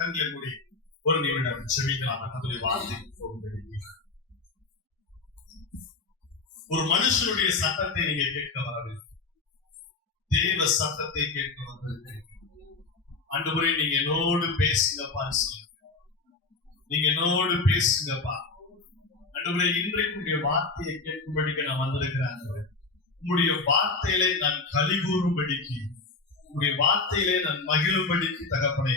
கண்களை மூடி ஒரு நிமிடம் செபிக்கலாம். கர்த்தருடைய வார்த்தை ஒரு மனுஷனுடைய சத்தத்தை நீங்க கேட்க வரவில்லை, தேவ சத்தத்தை கேட்க வந்திருக்கிறீங்க. ஆண்டவரே, நீங்க என்னோடு பேசுங்கப்பான்னு சொல்லுங்க. நீங்க என்னோடு பேசுங்கப்பா. ஆண்டவரே, இன்றைக்கு உடைய வார்த்தையை கேட்கும்படிக்கு நான் வந்திருக்கிறேன். உங்களுடைய வார்த்தையிலே நான் களி கூறும்படிக்கு, உங்களுடைய வார்த்தையிலே நான் மகிழும்படிக்கு தகப்பனே,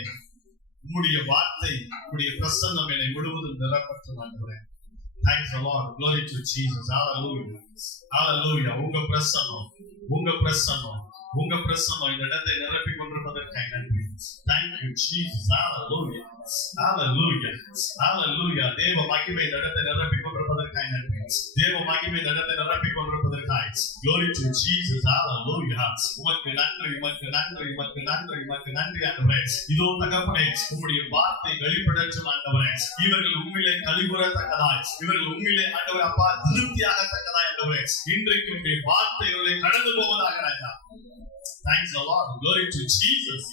உங்களுடைய வார்த்தை, உங்களுடைய பிரசன்னம் என்னை முழுவதும் நிரப்பற்று ஆண்டவரே. Thanks the Lord. Glory to Jesus. Hallelujah. Hallelujah. உங்க பிரசன்னம் இந்த இடத்தை நிரப்பிக் கொண்டிருப்பதற்காக நன்றி. Thank you Jesus. Hallelujah. Hallelujah. Hallelujah. தேவ மகிமை இந்த இடத்தை நிரப்பிக் கொண்டிருப்பதற்காக நன்றி. தேவ மகிமை இந்த இடத்தை நிரப்பிக் கொண்டிருப்பதற்காக Glory to Jesus. Hallelujah. உமக்கு நன்றி ஆண்டவரே. இதோ தகப்பனே, உம்முடைய வார்த்தை வெளிப்படட்டும் ஆண்டவரே. இவர்கள் உம்மிலே களிகூறத்தக்கதாய், இவர்கள் உம்மிலே ஆண்டவரே அப்பா திருப்தியாகத்தக்கதாய் ஆண்டவரே, இன்றைக்கு உம்முடைய வார்த்தைகளை கடந்து போவதாக ராஜா. Thanks a lot. Glory to Jesus.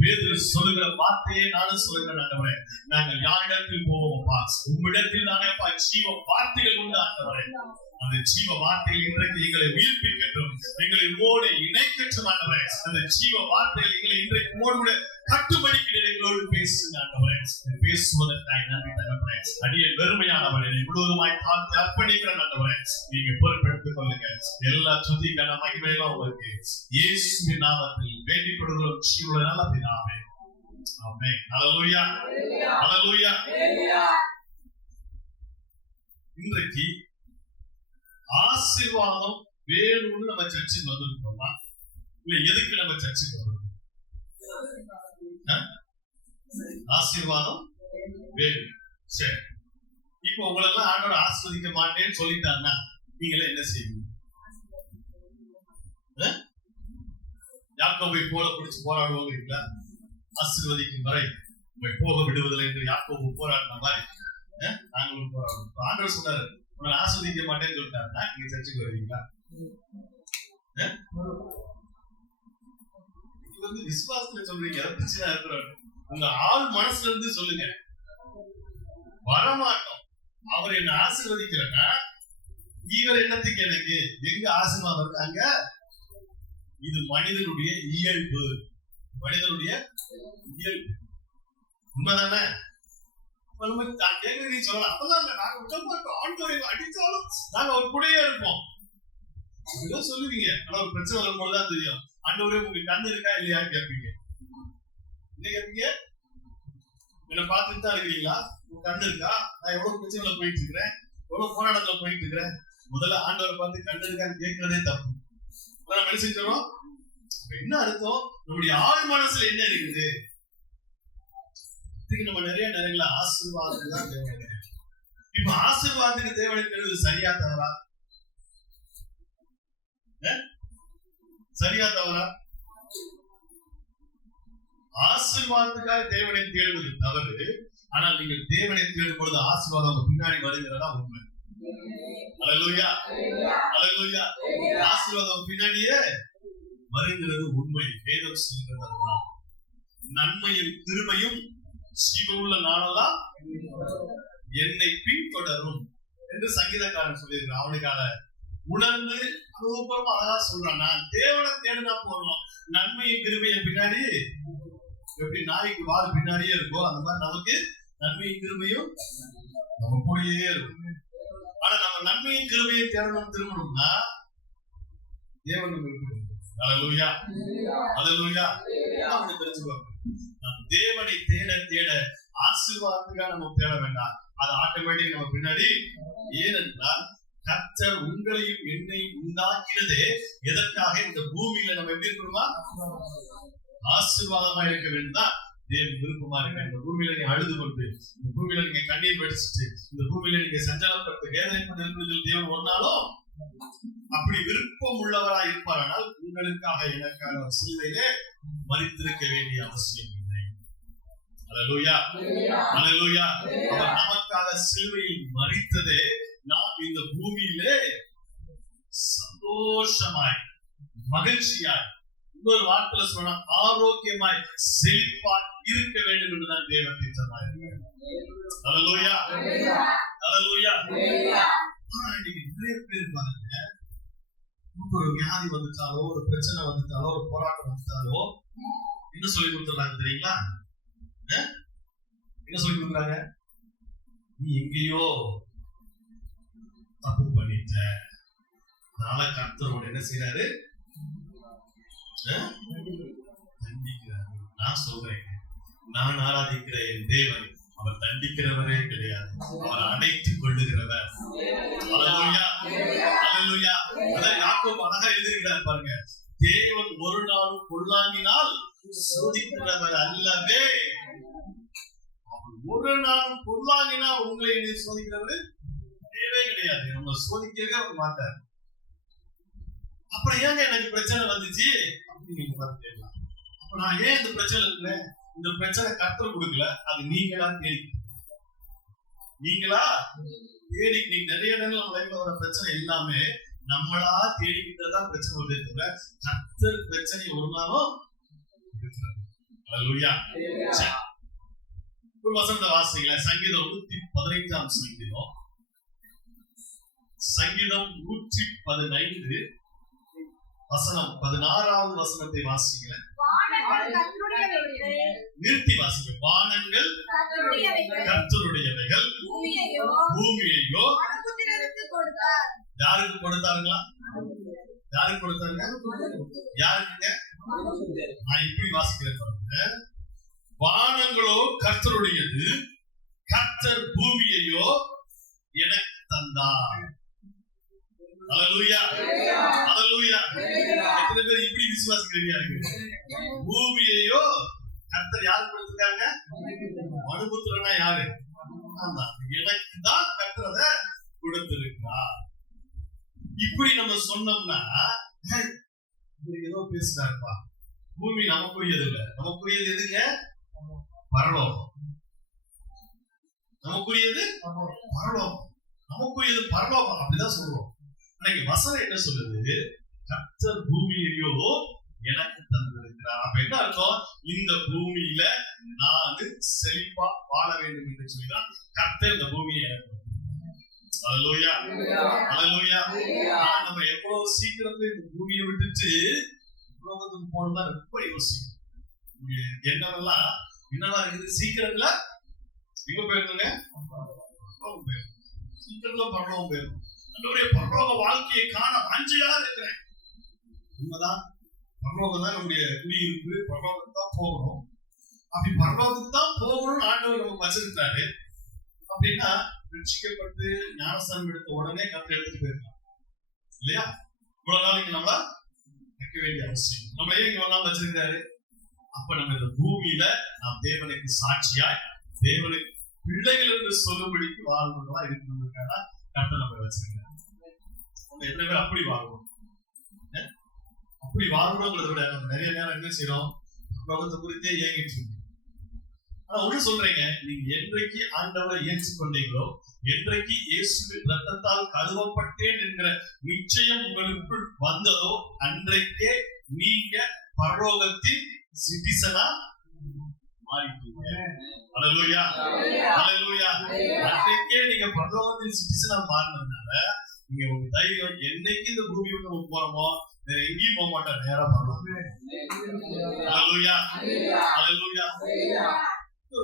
பேதுரு சொல்லுகிற வார்த்தையை நானும் சொல்லுகிறேன் ஆண்டவரே. நாங்கள் யாரிடத்தில் போவோம்ப்பா? உம்மிடத்தில் தானே அப்பா ஜீவ வார்த்தைகள் உண்டு ஆண்டவரே. அந்த ஜீவ வார்த்தைகள் இன்றைக்கு எங்களை உயிர்ப்பிக்கட்டும், எங்களை ஓடு இணைக்கட்டும் ஆண்டவரே. அந்த ஜீவ வார்த்தைகள் எங்களை இன்றைக்கு ஓடு கட்டுப்படுத்தி எங்களோடு பேசுங்க ஆண்டவரே. பேசுவதற்காக நன்றி தகப்பனே. அடியே வெறுமையானவரே, முழுவதுமாய் பார்த்து அர்ப்பணிக்கிறேன் ஆண்டவரே. நீங்க பொறுப்பெடுத்துக் கொள்ளுங்க. எல்லா துதி கன மகிமையெல்லாம் உங்களுக்கு இயேசுவின் நாமத்தில் வேண்டிக் கொள்கிறோம் ஜீவனுள்ள நல்ல பிதாவே. ஆமென். ஹல்லேலூயா. ஹல்லேலூயா. இன்றைக்கு ஆசீர்வாதம் வேணும்னு நம்ம சர்ச்சுக்கு வந்திருக்கோமா? இல்ல எதுக்கு நம்ம சர்ச்சுக்கு வரோம்? ஆசீர்வாதம் வேணும். சரி, இப்ப உங்களெல்லாம் ஆண்டவர் ஆசீர்வதிக்க மாட்டேன்னு சொல்லிட்டாருன்னா நீங்களே என்ன செய்வீங்க? யாக்கோபை போல பிடிச்சு போராடுவாங்க. ஆசீர்வதிக்கும் வரை உங்களை போக விடுவதில்லை என்று யாக்கோபு போராடின மாதிரி நாங்களும் போராடுவோம். ஆண்டவர் சொன்னாரு, உங்களை ஆஸ்வதிக்க மாட்டேன்னு சொல்லிட்டாருன்னா நீங்க சர்ச்சுக்கு வருவீங்களா? இது வந்து விசுவாசத்துல சொல்றீங்க, பிரச்சனை இருக்கிறாரு. உங்க ஆள் மனசுல இருந்து சொல்லுங்க, வரமாட்டோம். அவர் என்ன ஆசீர்வதிக்கிறன்னா இவர் என்னத்துக்கு எனக்கு எங்க ஆசீர்வாதம் இருக்கு அங்க. இது மனிதனுடைய இயல்பு, மனிதனுடைய இயல்பு. உண்மைதானே? நீ சொல்லலாம், அப்பதான் நாங்க விட மாட்டோம், ஆண்டவரை அடிச்சாலும் நாங்க ஒரு கூடயே இருப்போம் சொல்லுவீங்க. ஆனா ஒரு பிரச்சனை வரும்போதுதான் தெரியும், ஆண்டவரே உங்களுக்கு கண்ணு இருக்கா இல்லையான்னு கேட்பீங்க. என்ன கேட்பீங்க? என்ன பார்த்துட்டு தான் இருக்கிறீங்களா? உங்க கண்ணு இருக்கா? நான் எவ்வளவு பிரச்சனைல போயிட்டு இருக்கிறேன், எவ்வளவு போராட்டத்துல போயிட்டு இருக்கிறேன். முதல்ல ஆண்டவரை பார்த்து கண்ணு இருக்கான்னு கேட்கறதே தப்பு. நம்ம என்ன செஞ்சோம்? என்ன அர்த்தம்? நம்முடைய ஆள் மனசுல என்ன இருக்குது? நம்ம நிறைய நேரங்கள ஆசீர்வாதத்துக்கு தான் தேவை. இப்ப ஆசீர்வாதத்துக்கு தேவனை தேடுவது சரியா தவறா? சரியா தவறா? ஆசீர்வாதத்துக்காக தேவனை தேடுவது தவறு. ஆனால் நீங்கள் தேவனை தேடும் பொழுது ஆசீர்வாதம் பின்னாடி வருகிறதா உண்மை. அல்லேலூயா, அல்லேலூயா. ஆசீர்வாதம் பின்னாடியே வருகிறது உண்மை. வேதம் சொல்கிறது நன்மையும் கிருபையும் ஜீவனுள்ள நாளெல்லாம் என்னை பின்தொடரும் என்று சங்கீதக்காரன் சொல்லியிருக்கான். அவனுக்காக உணர்ந்து அனுபவம் அழகா சொல்றான். நான் தேவனை தேடினா போறோம், நன்மையும் கிருபையும் பின்னாடி எப்படி நாய்க்கு வால் பின்னாடியே இருக்கோ அந்த மாதிரி நமக்கு நன்மையும் கிருபையும் நம்ம கூடயே இருக்கும். ஆனா நம்ம நன்மையும் கிருபையும் தேடணும் திரும்பணும்னா தேவன் அல்லேலூயா, அல்லேலூயா அவனை தெரிஞ்சுக்குவாங்க. தேவனை தேட தேட ஆசீர்வாதத்துக்காக நம்ம தேட வேண்டாம், அது ஆட்டோமேட்டிக் நம்ம பின்னாடி. ஏனென்றால் கர்த்தர் உங்களையும் என்னையும் உண்டாக்கினதே எதற்காக? இந்த பூமியில நம்ம எப்படி இருக்கணுமா? ஆசீர்வாதமா இருக்க வேண்டாம். தேவன் விருப்பமா இருக்க. இந்த பூமியில நீங்க அழுது கொண்டு, இந்த பூமியில நீங்க கண்ணீர் வடிச்சுட்டு, இந்த பூமியில நீங்க சஞ்சலப்பட்டு வேதனைப்பட்டு இருக்கிறது தேவன் ஒரு நாளும் அப்படி விருப்பம் உள்ளவரா இருப்பாரானால் உங்களுக்காக எனக்காக சிலுவையிலே மரித்திருக்க வேண்டிய அவசியம் இல்லை. அல்லேலூயா, அல்லேலூயா. அவர் நமக்காக சிலுவையில் மரித்ததே நாம் இந்த பூமியிலே சந்தோஷமாய் மகிழ்ச்சியாய் இன்னொரு வார்த்தையில சொன்னா ஆரோக்கியமாய் செழிப்பா இருக்க வேண்டும் என்றுதான் தேவன் சொன்னார். ஹல்லேலூயா, ஹல்லேலூயா. ஆனா இன்னைக்கு நிறைய பேர் பாருங்க, ஒரு வியாதி வந்துட்டாலோ, ஒரு பிரச்சனை வந்துட்டாலோ, ஒரு போராட்டம் வந்துட்டாலோ என்ன சொல்லி கொடுத்துறாங்க தெரியுங்களா? என்ன சொல்லி கொடுக்குறாங்க? நீ எங்கேயோ தப்பு பண்ணிட்ட, அதனால கர்த்தரோட என்ன செய்யறாரு? தண்டிக்கிறாரு. நான் சொல்றேன், நான் ஆராதிக்கிற என் தேவன் அவர் தண்டிக்கிறவரே கிடையாது, அவர் அணைத்துக் கொள்ளுகிறவர். ஹல்லேலூயா, ஹல்லேலூயா. அதான் யாக்கோபு அழகா எழுதியிருக்கிறார் பாருங்க, தேவன் ஒரு நாளும் பொல்லாங்கினால் சோதிக்கிறவர் அல்லவே. ஒரு நாளும் பொல்லாங்கினா உங்களை சோதிக்கிறவர் கிடையாது, நம்ம சோதிக்கவே அவர் மாட்டார். அப்புறம் ஏங்க எனக்கு பிரச்சனை வந்துச்சு அப்படின்னு நீங்க பார்த்துக்கலாம். அப்ப நான் ஏன் இந்த பிரச்சனை இருக்கிறேன்? இந்த பிரச்சனை கர்த்தர் கொடுக்கல, அது நீங்களா தேடி, நீங்களா தேடி. நீங்க நிறைய நேரம் நம்ம லைஃப்ல வர பிரச்சனை எல்லாமே நம்மளா தேடிக்கிட்டதான் பிரச்சனை வருது தவிர கர்த்தர் பிரச்சனை ஒரு நாளும். ஹல்லேலூயா. ஒரு வசனத்தை வாசிங்களேன். சங்கீதம் 115 சங்கீதம், சங்கீதம் 115 வசனம் 16வது வசனத்தை வாசிங்களேன். நிறுத்தி வாசிங்க. வானங்கள் கர்த்தருடையவைகள், பூமியையோ யாருக்கு கொடுத்தாருங்களா? யாருக்கு கொடுத்தாருங்க? யாருக்குங்க? நான் இப்படி வாசிக்கிறேன் பாருங்க. வானங்களோ கர்த்தருடையது, கர்த்தர் பூமியையோ எனக்கு தந்தார். ஹல்லேலூயா, ஹல்லேலூயா. எத்தனை பேர் இப்படி விசுவாசிக்கிறீங்க? பூமியையோ கர்த்தர் யாருக்கு கொடுத்திருக்காங்க? மனுபுத்திரனா யாரு? எனக்கு தான் கர்த்தர் அதை கொடுத்திருக்கிறார். இப்படி நம்ம சொன்னோம்னா ஏதோ பேசுறாருப்பா, பூமி நமக்குரியது இல்ல, நமக்குரியது எதுங்க? பரலோகம். நமக்குரியது பரலோகம், நமக்குரியது பரலோகம், அப்படிதான் சொல்றோம். இன்னைக்கு வசனம் என்ன சொல்லுது? கர்த்தர் பூமியையோ எனக்கு தந்திருக்கிறார். அப்ப என்ன அர்த்தம்? இந்த பூமியில நான் செழிப்பா வாழ வேண்டும் என்று சொல்லிதான் கர்த்தர் இந்த பூமியை எனக்கு. ஹல்லேலூயா, ஹல்லேலூயா. நம்ம எவ்வளவு சீக்கிரம் இந்த பூமியை விட்டுட்டு உலகத்துக்கு போனதான் ரொம்ப யோசிக்கும். என்னவெல்லாம் என்னவா இருக்குது? சீக்கிரத்துல எங்க போயிருந்தோங்க? சீக்கிரத்துல பரலோகம் போயிருந்தோம். நம்மளுடைய பரலோக வாழ்க்கையை காண வாஞ்சையா இருக்கிறேன். உண்மைதான், பரலோகம் தான் நம்முடைய குடியிருப்பு, பரலோகத்துக்கு தான் போகணும். அப்படி பரலோகத்துக்கு தான் போகணும்னு ஆண்டவர் நமக்கு வச்சிருக்காரு. அப்படின்னா ரட்சிக்கப்பட்டு ஞானஸ்தானம் எடுத்த உடனே கர்த்தர் எடுத்துட்டு போயிருக்கலாம் இல்லையா? இவ்வளவு நாள் இங்க நம்ம வைக்க வேண்டிய அவசியம். நம்ம ஏன் இவ்வளவு நாள் வச்சிருக்காரு? அப்ப நம்ம இந்த பூமியில நாம் தேவனுக்கு சாட்சியாய், தேவனுக்கு பிள்ளைகள் என்று சொல்லும்படிக்கு வாழ்வதா இருக்கணும்னுக்காக கர்த்தர் நம்ம வச்சிருக்காரு. நம்ம எத்தனை பேர் அப்படி வாழ்வோம்? அப்படி வாழ்றோங்கிறத விட நம்ம நிறைய நேரம் என்ன செய்யறோம்? உலகத்தை குறித்தே ஏங்கிட்டு இருக்கோம். ஆனா ஒண்ணு சொல்றீங்க, நீங்க என்றைக்கு ஆண்டவரை ஏற்றுக்கொண்டீங்களோ, என்றைக்கு இயேசுவின் ரத்தத்தால் கழுவப்பட்டேன் என்கிற நிச்சயம் உங்களுக்குள் வந்ததோ, அன்றைக்கே நீங்க பரலோகத்தின் சிட்டிசனா மாறிட்டீங்க. ஹல்லேலூயா, ஹல்லேலூயா. அன்றைக்கே நீங்க பரலோகத்தின் சிட்டிசனா மாறினதுனால நீங்க உங்க தைரியம், என்னைக்கு இந்த பூமி விட்டு நம்ம போறோமோ வேற எங்கேயும் போக மாட்டோம், நேரா பரலோகம். ஹல்லேலூயா, ஹல்லேலூயா.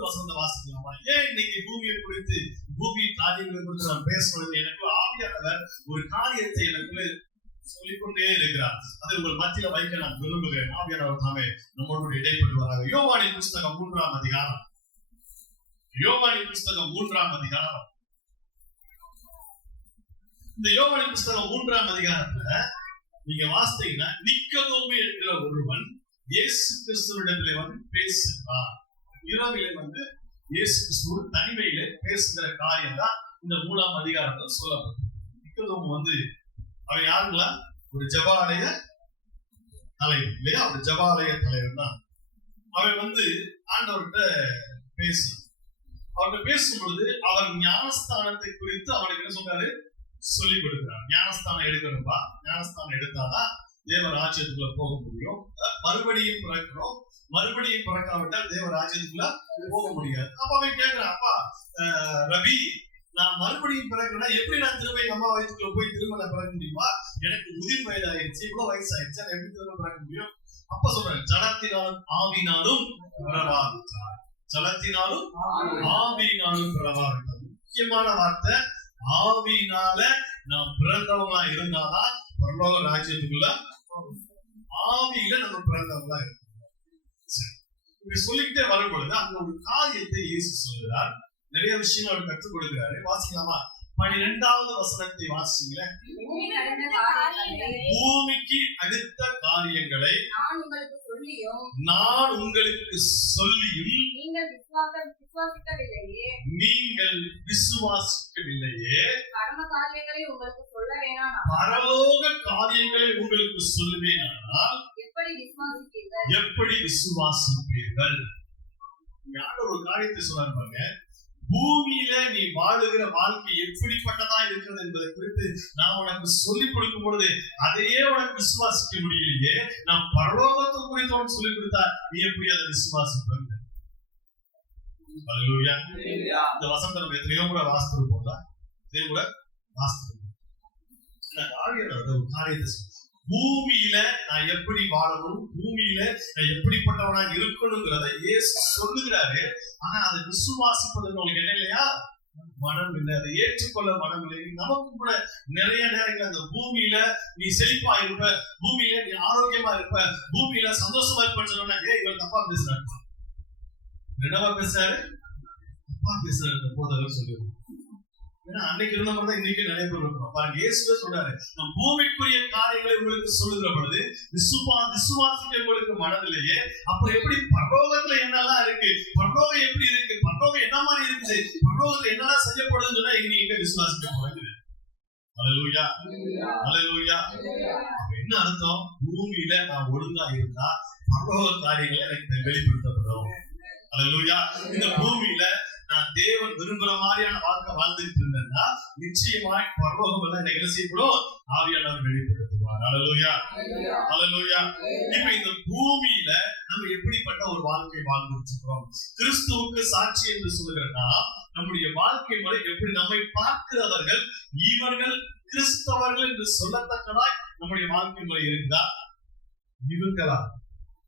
வசந்த வாசிக்கலாமா? ஏன் இன்னைக்கு பூமியை குறித்து, பூமி காரியங்களை குறித்து நான் பேசுவது, எனக்கு ஆவியானவர் ஒரு காரியத்தை எனக்கு சொல்லிக்கொண்டே இருக்கிறார். அதை உங்கள் மத்தியில வைக்க நான் விரும்புகிறேன். ஆவியானவர் தாமே நம்மளோட இடைப்பட்டு வராங்க. யோவானின் புஸ்தகம் 3ஆம் அதிகாரம், யோவானின் புஸ்தகம் 3ஆம் அதிகாரம். இந்த யோவானின் புஸ்தகம் 3ஆம் அதிகாரத்துல நீங்க வாசித்தீங்கன்னா, நிக்கதோமு என்கிற ஒருவன் இயேசு கிறிஸ்துவிடத்திலே வந்து பேசுகிறார். இரவிலே இயேசு கிறிஸ்து தனிமையிலே பேசுகிற காரியம் தான் இந்த 3ஆம் அதிகாரத்தில் சொல்லப்படும். நிக்கதோமு அவன் யாருங்களா? ஒரு ஜெபாலய தலைவர் இல்லையா? ஒரு ஜெபாலய தலைவர் தான். அவன் ஆண்டவர்கிட்ட பேசுறான். அவர்கிட்ட பேசும்பொழுது அவர் ஞானஸ்தானத்தை குறித்து அவனுக்கு என்ன சொல்றாரு? சொல்லிக் கொடுக்கிறார். ஞானஸ்தானம் எடுக்கணும்பா, ஞானஸ்தானம் எடுத்தாதான் தேவ ராஜ்யத்துக்குள்ள போக முடியும். மறுபடியும் பிறக்கணும். மறுபடியும் பிறக்காவிட்டால் தேவ ராஜ்யத்துக்குள்ள போக முடியாது. அப்ப அவன் கேட்கிறான், அப்பா ரவி, நான் மறுபடியும் பிறக்கிறேன்னா எப்படி நான் திரும்ப எங்க அம்மா வயசுக்குள்ள போய் திரும்ப நான் பிறக்க முடியுமா? எனக்கு முதிர் வயது ஆயிடுச்சு, இவ்வளவு வயசு ஆயிடுச்சு, நான் எப்படி திரும்ப பிறக்க முடியும்? அப்ப சொல்றேன், ஜலத்தினாலும் ஆவினாலும் பிறவாவிட்டார். ஜலத்தினாலும் ஆவினாலும் பிறவாவிட்டார். முக்கியமான வார்த்தை, ஆவியினால நாம் பிறந்தவங்களா இருந்தாதான் பரலோக ராஜ்யத்துக்குள்ள ஆவியில நம்ம பிறந்தவங்களா இருக்கோம். இப்படி சொல்லிக்கிட்டே வரும் பொழுது அங்க ஒரு காரியத்தை இயேசு சொல்கிறார். நிறைய விஷயங்கள் அவர் கற்றுக் கொடுக்கிறாரு. வாசிக்கலாமா? 12வது வசனத்தை வாசிங்களேன். பூமிக்கு அடுத்த காரியங்களை நான் உங்களுக்கு சொல்லியும் நீங்கள் விசுவாசிக்கவில்லையே. பரலோக காரியங்களை உங்களுக்கு சொல்லுவேனானால் எப்படி விசுவாசிப்பீர்கள்? ஒரு காரியத்தை சொல்றாரு பாருங்க. பூமியில நீ வாழுகிற வாழ்க்கை எப்படிப்பட்டதா இருக்கிறது என்பதை குறித்து நான் உனக்கு சொல்லிக் கொடுக்கும் பொழுது அதையே உனக்கு விசுவாசிக்க முடியலையே, நான் பரலோகத்தை குறித்து உனக்கு சொல்லிக் கொடுத்தா நீ எப்படி அதை விசுவாசிப்பாங்க? இந்த வசனத்தை நம்ம எத்தனையோ கூட வாசித்திருப்போம். இதே கூட வாசித்திருப்போம். ஒரு காரியத்தை பூமியில நான் எப்படி வாழணும், பூமியில நான் எப்படிப்பட்டவனா இருக்கணுங்கிறத இயேசு சொல்லுகிறாரு. ஆனா அதை விசுவாசிப்பது உங்களுக்கு என்ன இல்லையா? மனம் இல்லை. அதை ஏற்றுக்கொள்ள மனம் இல்லை. நமக்கு கூட நிறைய நேரங்கள் அந்த பூமியில நீ செழிப்பா இருப்ப, பூமியில நீ ஆரோக்கியமா இருப்ப, பூமியில சந்தோஷமா இருப்பேன்னு சொன்னா, இவர் தப்பா பேசுறாரு. என்னவா பேசுறாரு? தப்பா பேசுறாரு போதவர் சொல்லுவோம். ஏன்னா அன்னைக்கு இருந்த மாதிரி தான் இன்னைக்கு நிறைய பேர் இருக்கணும். பாருங்க, இயேசுவே சொல்றாரு, நம் பூமிக்குரிய காரியங்களை உங்களுக்கு சொல்லுகிற பொழுது விசுவாசிக்க உங்களுக்கு மனதிலேயே, அப்புறம் எப்படி பரலோகத்துல என்னெல்லாம் இருக்கு, பரலோகம் எப்படி இருக்கு, பரலோகம் என்ன மாதிரி இருக்குது, பரலோகத்துல என்னெல்லாம் செய்யப்படுதுன்னு சொன்னா இங்க நீங்க விசுவாசிக்க போறது. அல்லேலூயா, அல்லேலூயா. என்ன அர்த்தம்? பூமியில நான் ஒழுங்கா இருந்தா பரலோக காரியங்களை எனக்கு வெளிப்படுத்தப்படும். அல்லேலூயா. இந்த பூமியில நான் தேவன் விரும்புற மாதிரியான வாழ்க்கை வாழ்ந்துட்டு இருந்தேன்னா நிச்சயமாய் பரலோகம் எல்லாம் என்ன செய்யப்படும்? ஆவியானவர் வெளிப்படுத்துவார். அல்லேலூயா, அல்லேலூயா. இப்ப இந்த பூமியில நம்ம எப்படிப்பட்ட ஒரு வாழ்க்கை வாழ்ந்துட்டு இருக்கிறோம்? கிறிஸ்துவுக்கு சாட்சி என்று சொல்லுகிறனா நம்முடைய வாழ்க்கை முறை எப்படி நம்மை பார்க்கிறவர்கள் இவர்கள் கிறிஸ்தவர்கள் என்று சொல்லத்தக்கதாய் நம்முடைய வாழ்க்கை முறை இருந்தா இவங்களா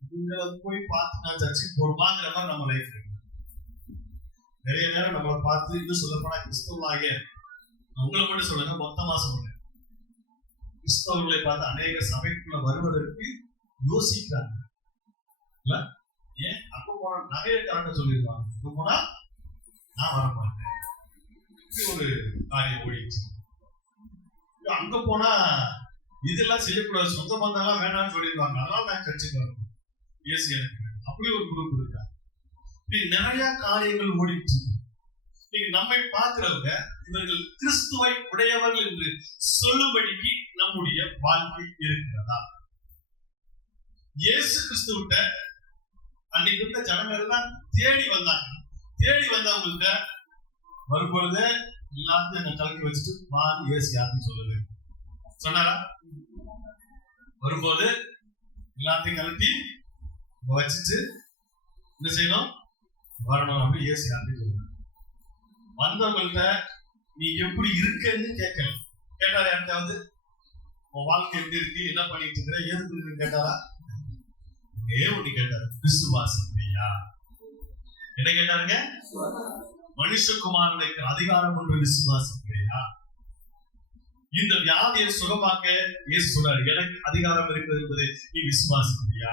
இவங்களை போய் பார்த்து நான் சர்ச்சைக்கு போடுவாங்கிற மாதிரி நம்ம லைஃப் இருக்கு. நிறைய நேரம் நம்மளை பார்த்து இன்னும் சொல்லப்போனா கிறிஸ்தவர்களாகிய உங்களை மட்டும் சொல்லுங்க, மொத்தமா சொல்றேன், கிறிஸ்தவர்களை பார்த்து அநேக சபைக்குள்ள வருவதற்கு யோசிக்கிறாங்க. இல்ல ஏன் அங்க போனா நகையை காட்ட சொல்லிடுவாங்க, அங்க போனா நான் வரமாட்டேன், ஒரு காரியம் ஓடிச்சு. அங்க போனா இதெல்லாம் செய்யக்கூடாது, சொந்த பந்தெல்லாம் வேணாம்னு சொல்லிடுவாங்க, அதனால நான் சர்ச்சைக்கு வரணும். இயேசு எனக்கு அப்படி ஒரு குரூப் இருக்கா. நிறைய காரியங்கள் ஓடிட்டு நீங்க நம்மை பார்க்கிறவங்க இவர்கள் கிறிஸ்துவை உடையவர்கள் என்று சொல்லும்படிக்கு நம்முடைய வாழ்க்கை இருக்கிறதா? இயேசு கிறிஸ்துவிட்ட அன்னைக்கு இருந்த ஜனங்கள் எல்லாம் தேடி வந்தாங்க. தேடி வந்தவங்கள்ட்ட வரும்பொழுது எல்லாத்தையும் அங்க கலக்கி வச்சுட்டு வாங்க இயேசு யாருன்னு சொல்லுது சொன்னாரா? வரும்போது எல்லாத்தையும் கலக்கி வச்சுட்டு என்ன செய்யணும்? வரணும் அப்படி இயேசு யாருன்னு சொல்லுவாங்க. வந்தவங்கள்ட்ட நீ எப்படி இருக்கன்னு கேட்கல. கேட்டாரா? யார்கிட்ட உன் வாழ்க்கை எப்படி இருக்கு, என்ன பண்ணிட்டு இருக்கிற, ஏதுக்கு கேட்டாரா? ஒண்ணு கேட்டாரு, விசுவாசிக்கிறியா? என்ன கேட்டாருங்க? மனுஷகுமாரனுக்கு அதிகாரம் ஒன்று விசுவாசிக்கிறியா? இந்த வியாதியை சுகமாக்க இயேசு சொல்றாரு, எனக்கு அதிகாரம் இருக்கிறது என்பதை நீ விசுவாசிக்கிறியா?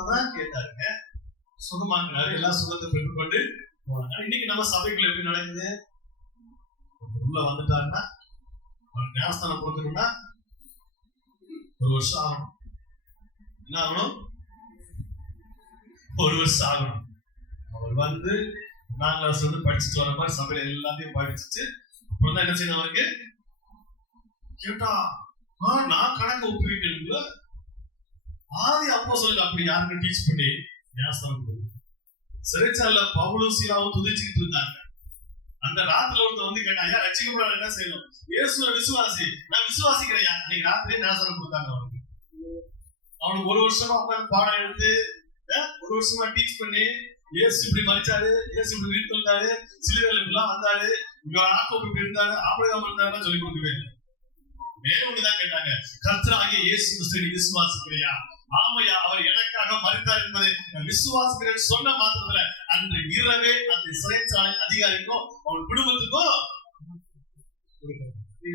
அதான் கேட்டாருங்க. சுகமாக்குறாரு, எல்லா சுகத்தை பெற்றுக்கொண்டு போனாங்க. இன்னைக்கு நம்ம சபைகள் எப்படி நடக்குது? உள்ள வந்துட்டாருன்னா ஒரு ஞானஸ்தானம் கொடுக்கணும்னா 1 வருஷம் ஆகணும். என்ன ஆகணும்? 1 வருஷம் ஆகணும். அவர் வந்து 4 வருஷம் வந்து படிச்சுட்டு வர மாதிரி சபையில எல்லாத்தையும் படிச்சுட்டு அப்புறம் தான் என்ன செய்யணும்? அவருக்கு கேட்டா நான் கணக்கு ஒப்புவிக்கணும்ல. ஆதி அப்போஸ்தலர்கள் அப்படி யாருக்கு டீச் பண்ணி ஞானஸ்தானம் கொடுத்தாங்க. சிறைச்சாலையில பவுலும் சீலாவும் துதிச்சுக்கிட்டு இருந்தாங்க. அந்த ராத்திரில ஒருத்தர் வந்து கேட்டாங்க, ஐயா ரட்சிக்கப்பட என்ன செய்யணும்? இயேசுவை விசுவாசி. நான் விசுவாசிக்கிறேன். அன்னைக்கு ராத்திரியே ஞானஸ்தானம் கொடுத்தாங்க அவருக்கு. அவனுக்கு ஒரு வருஷமா உட்காந்து பாடம் எடுத்து ஒரு வருஷமா டீச் பண்ணி இயேசு இப்படி மறிச்சாரு, இயேசு இப்படி வீட்டு வந்தாரு, சிலுவையில இப்படிலாம் வந்தாரு, இங்க யாக்கோபு இப்படி இருந்தாரு, ஆபிரகாம் இருந்தாருன்னா சொல்லி கொடுக்கவே இல்லை. ஒண்ணுதான் கேட்டாங்க, கர்த்தராகிய இயேசு கிறிஸ்துவை நீ விசுவாசிக்கிறியா? ஆமையா, அவர் எனக்காக மரித்தார் என்பதை விசுவாசிக்கிறேன் சொன்ன மாத்திரத்துல அன்று இரவே அந்த சிறைச்சாலை அதிகாரிக்கும் அவன் குடும்பத்துக்கும்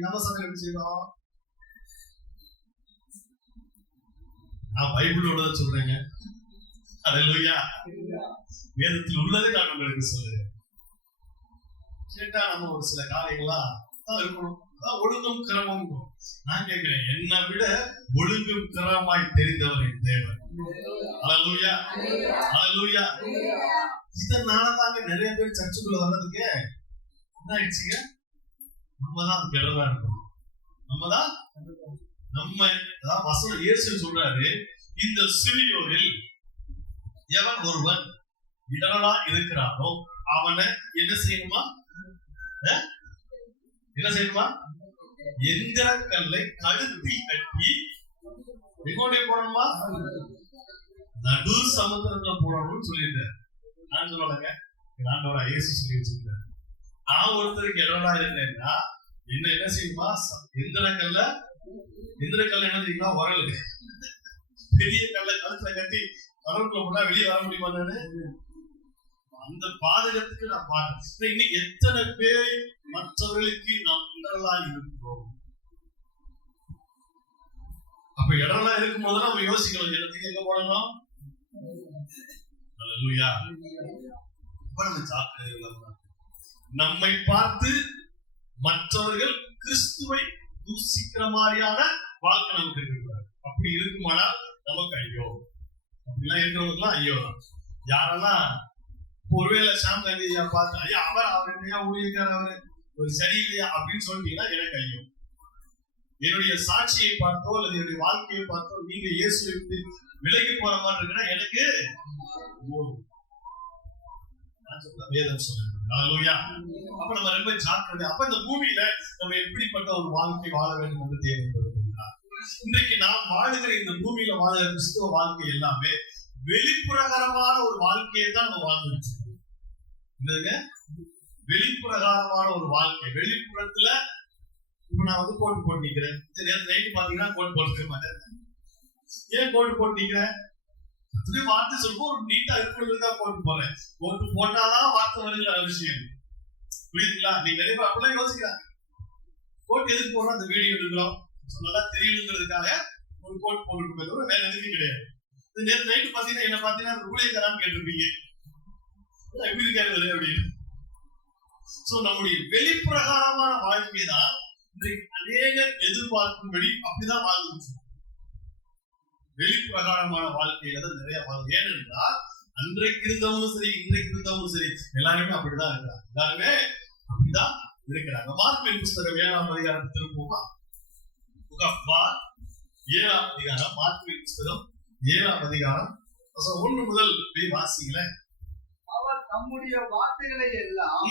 நம்ம சங்கம் எப்படி செய்யணும்? நான் பைபிளோட சொல்றேங்க. அல்லேலூயா. வேதத்தில் உள்ளதை நான் உங்களுக்கு சொல்றேன். கேட்டா நம்ம ஒரு சில காரியங்கள்லாம் இருக்கணும். ஒழுங்கும் கிரமம். நான் கேட்கிறேன், என்னை விட ஒழுங்கும் கிரமமாய் தெரிந்தவர் என் தேவன். அல்லேலூயா, அல்லேலூயா. இதனாலதாங்க நிறைய பேர் சர்ச்சுக்குள்ள வர்றதுக்கு என்ன ஆயிடுச்சுங்க? நம்ம தான் அதுக்கு இடமா இருக்கணும். நம்ம வசனம் இயேசு சொல்றாரு, இந்த சிறியோரில் எவன் ஒருவன் இடரலா இருக்கிறானோ அவனை என்ன செய்யணுமா? எந்திர கல்லை கழுத்தில் கட்டி எங்கோடைய போடணுமா? நடு சமுத்திரத்துல போடணும்னு சொல்லியிருக்காரு. நான் சொல்லலங்க, ஆண்டவரா இயேசு சொல்லி வச்சிருக்காரு. நான் ஒருத்தருக்கு இடரலா இருக்கிறேன்னா என்ன செய்யுமா? எந்திர கல்ல என்ன தெரியுமா? உரலுக்கு பெரிய கல்லை கழுத்துல கட்டி கடலுக்குள்ள போனா வெளியே வர முடியுமா? அந்த பாதகத்துக்கு நான் பாருங்க. இன்னைக்கு எத்தனை பேர் மற்றவர்களுக்கு நாம் இடரலா இருக்கிறோம். அப்ப இடரலா இருக்கும் போது நம்ம யோசிக்கணும், இடத்துக்கு எங்க போடணும்? அல்லேலூயா. நம்ம ஜாக்கிரதை. நம்மை பார்த்து மற்றவர்கள் கிறிஸ்துவை தூசிக்கிற மாதிரியான வாழ்க்கை நமக்கு இருக்கிறார். அப்படி இருக்குமானால் நமக்கு ஐயோ. அப்படிலாம் இருக்கிறவங்களுக்குலாம் ஐயோ தான். யாரெல்லாம் ஒருவேளை சாம் காந்தியா பார்த்து ஐயா அவர் ஊழியக்கார அவரு ஒரு சரியில்லையா அப்படின்னு சொல்லிட்டீங்கன்னா எனக்கு ஐயோ. என்னுடைய சாட்சியை பார்த்தோ அல்லது என்னுடைய வாழ்க்கையை பார்த்தோ நீங்க இயேசுவை விட்டு விலகி போற மாதிரி இருக்குன்னா எனக்கு வேதம் சொல்லுங்க. அப்ப நம்ம ரொம்ப ஜாக்கிரதை. அப்ப இந்த பூமியில நம்ம எப்படிப்பட்ட ஒரு வாழ்க்கை வாழ வேண்டும் என்று தேவைப்படுகிறார். இன்றைக்கு நாம் வாழுகிற இந்த பூமியில வாழுகிற கிறிஸ்துவ வாழ்க்கை எல்லாமே வெளிப்புறகரமான ஒரு வாழ்க்கையை தான் நம்ம வாழ்ந்துருச்சு. வெளிப்புறகாரமான ஒரு வாழ்க்கை. வெளிப்புறத்துல இப்ப நான் வந்து கோட் போட்டு நிக்கிறேன். நைட்டு பாத்தீங்கன்னா கோட் போட்டுக்க மாட்டேன். ஏன் கோட் போட்டு நிக்கிறேன்? வார்த்தை சொல்லுவோம், ஒரு நீட்டா இருக்கிறதுக்காக கோட் போறேன். கோட் போட்டாதான் வார்த்தை வருகிற விஷயம். புரியுதுங்களா? நீங்க நிறைய பேர் அப்படிலாம் யோசிக்கிறாங்க. கோட் எதுக்கு போறோம்? அந்த வீடியோ எடுக்கிறோம், நல்லா தெரியணுங்கிறதுக்காக ஒரு கோட் போட்டு வேற எதுவும் கிடையாது. நேற்று நைட்டு பாத்தீங்கன்னா என்ன பாத்தீங்கன்னா ஊழியக்காரான்னு கேட்டிருப்பீங்க. எப்படி இருக்காரு அப்படின்னு. நம்முடைய வெளிப்பிரகாரமான வாழ்க்கை தான் அநேகர் எதிர்பார்க்கும்படி அப்படிதான் வாழ்ந்துச்சு. வெளிப்பிரகாரமான வாழ்க்கையில தான் நிறைய வாழ்க்கை. ஏனென்றால் அன்றைக்கு இருந்தவங்களும் சரி இன்றைக்கு இருந்தவங்களும் சரி எல்லாருமே அப்படிதான் இருக்கிறாங்க. எல்லாருமே அப்படிதான் இருக்கிறாங்க. மார்க்கின் புஸ்தகம் 7ஆம் அதிகாரம் திருப்போமா? 7ஆம் அதிகாரம், மார்க்கின் புஸ்தகம் 7ஆம் அதிகாரம் 1 முதல் வாசிங்களேன். அவர் தம்முடைய வார்த்தைகளை எல்லாம்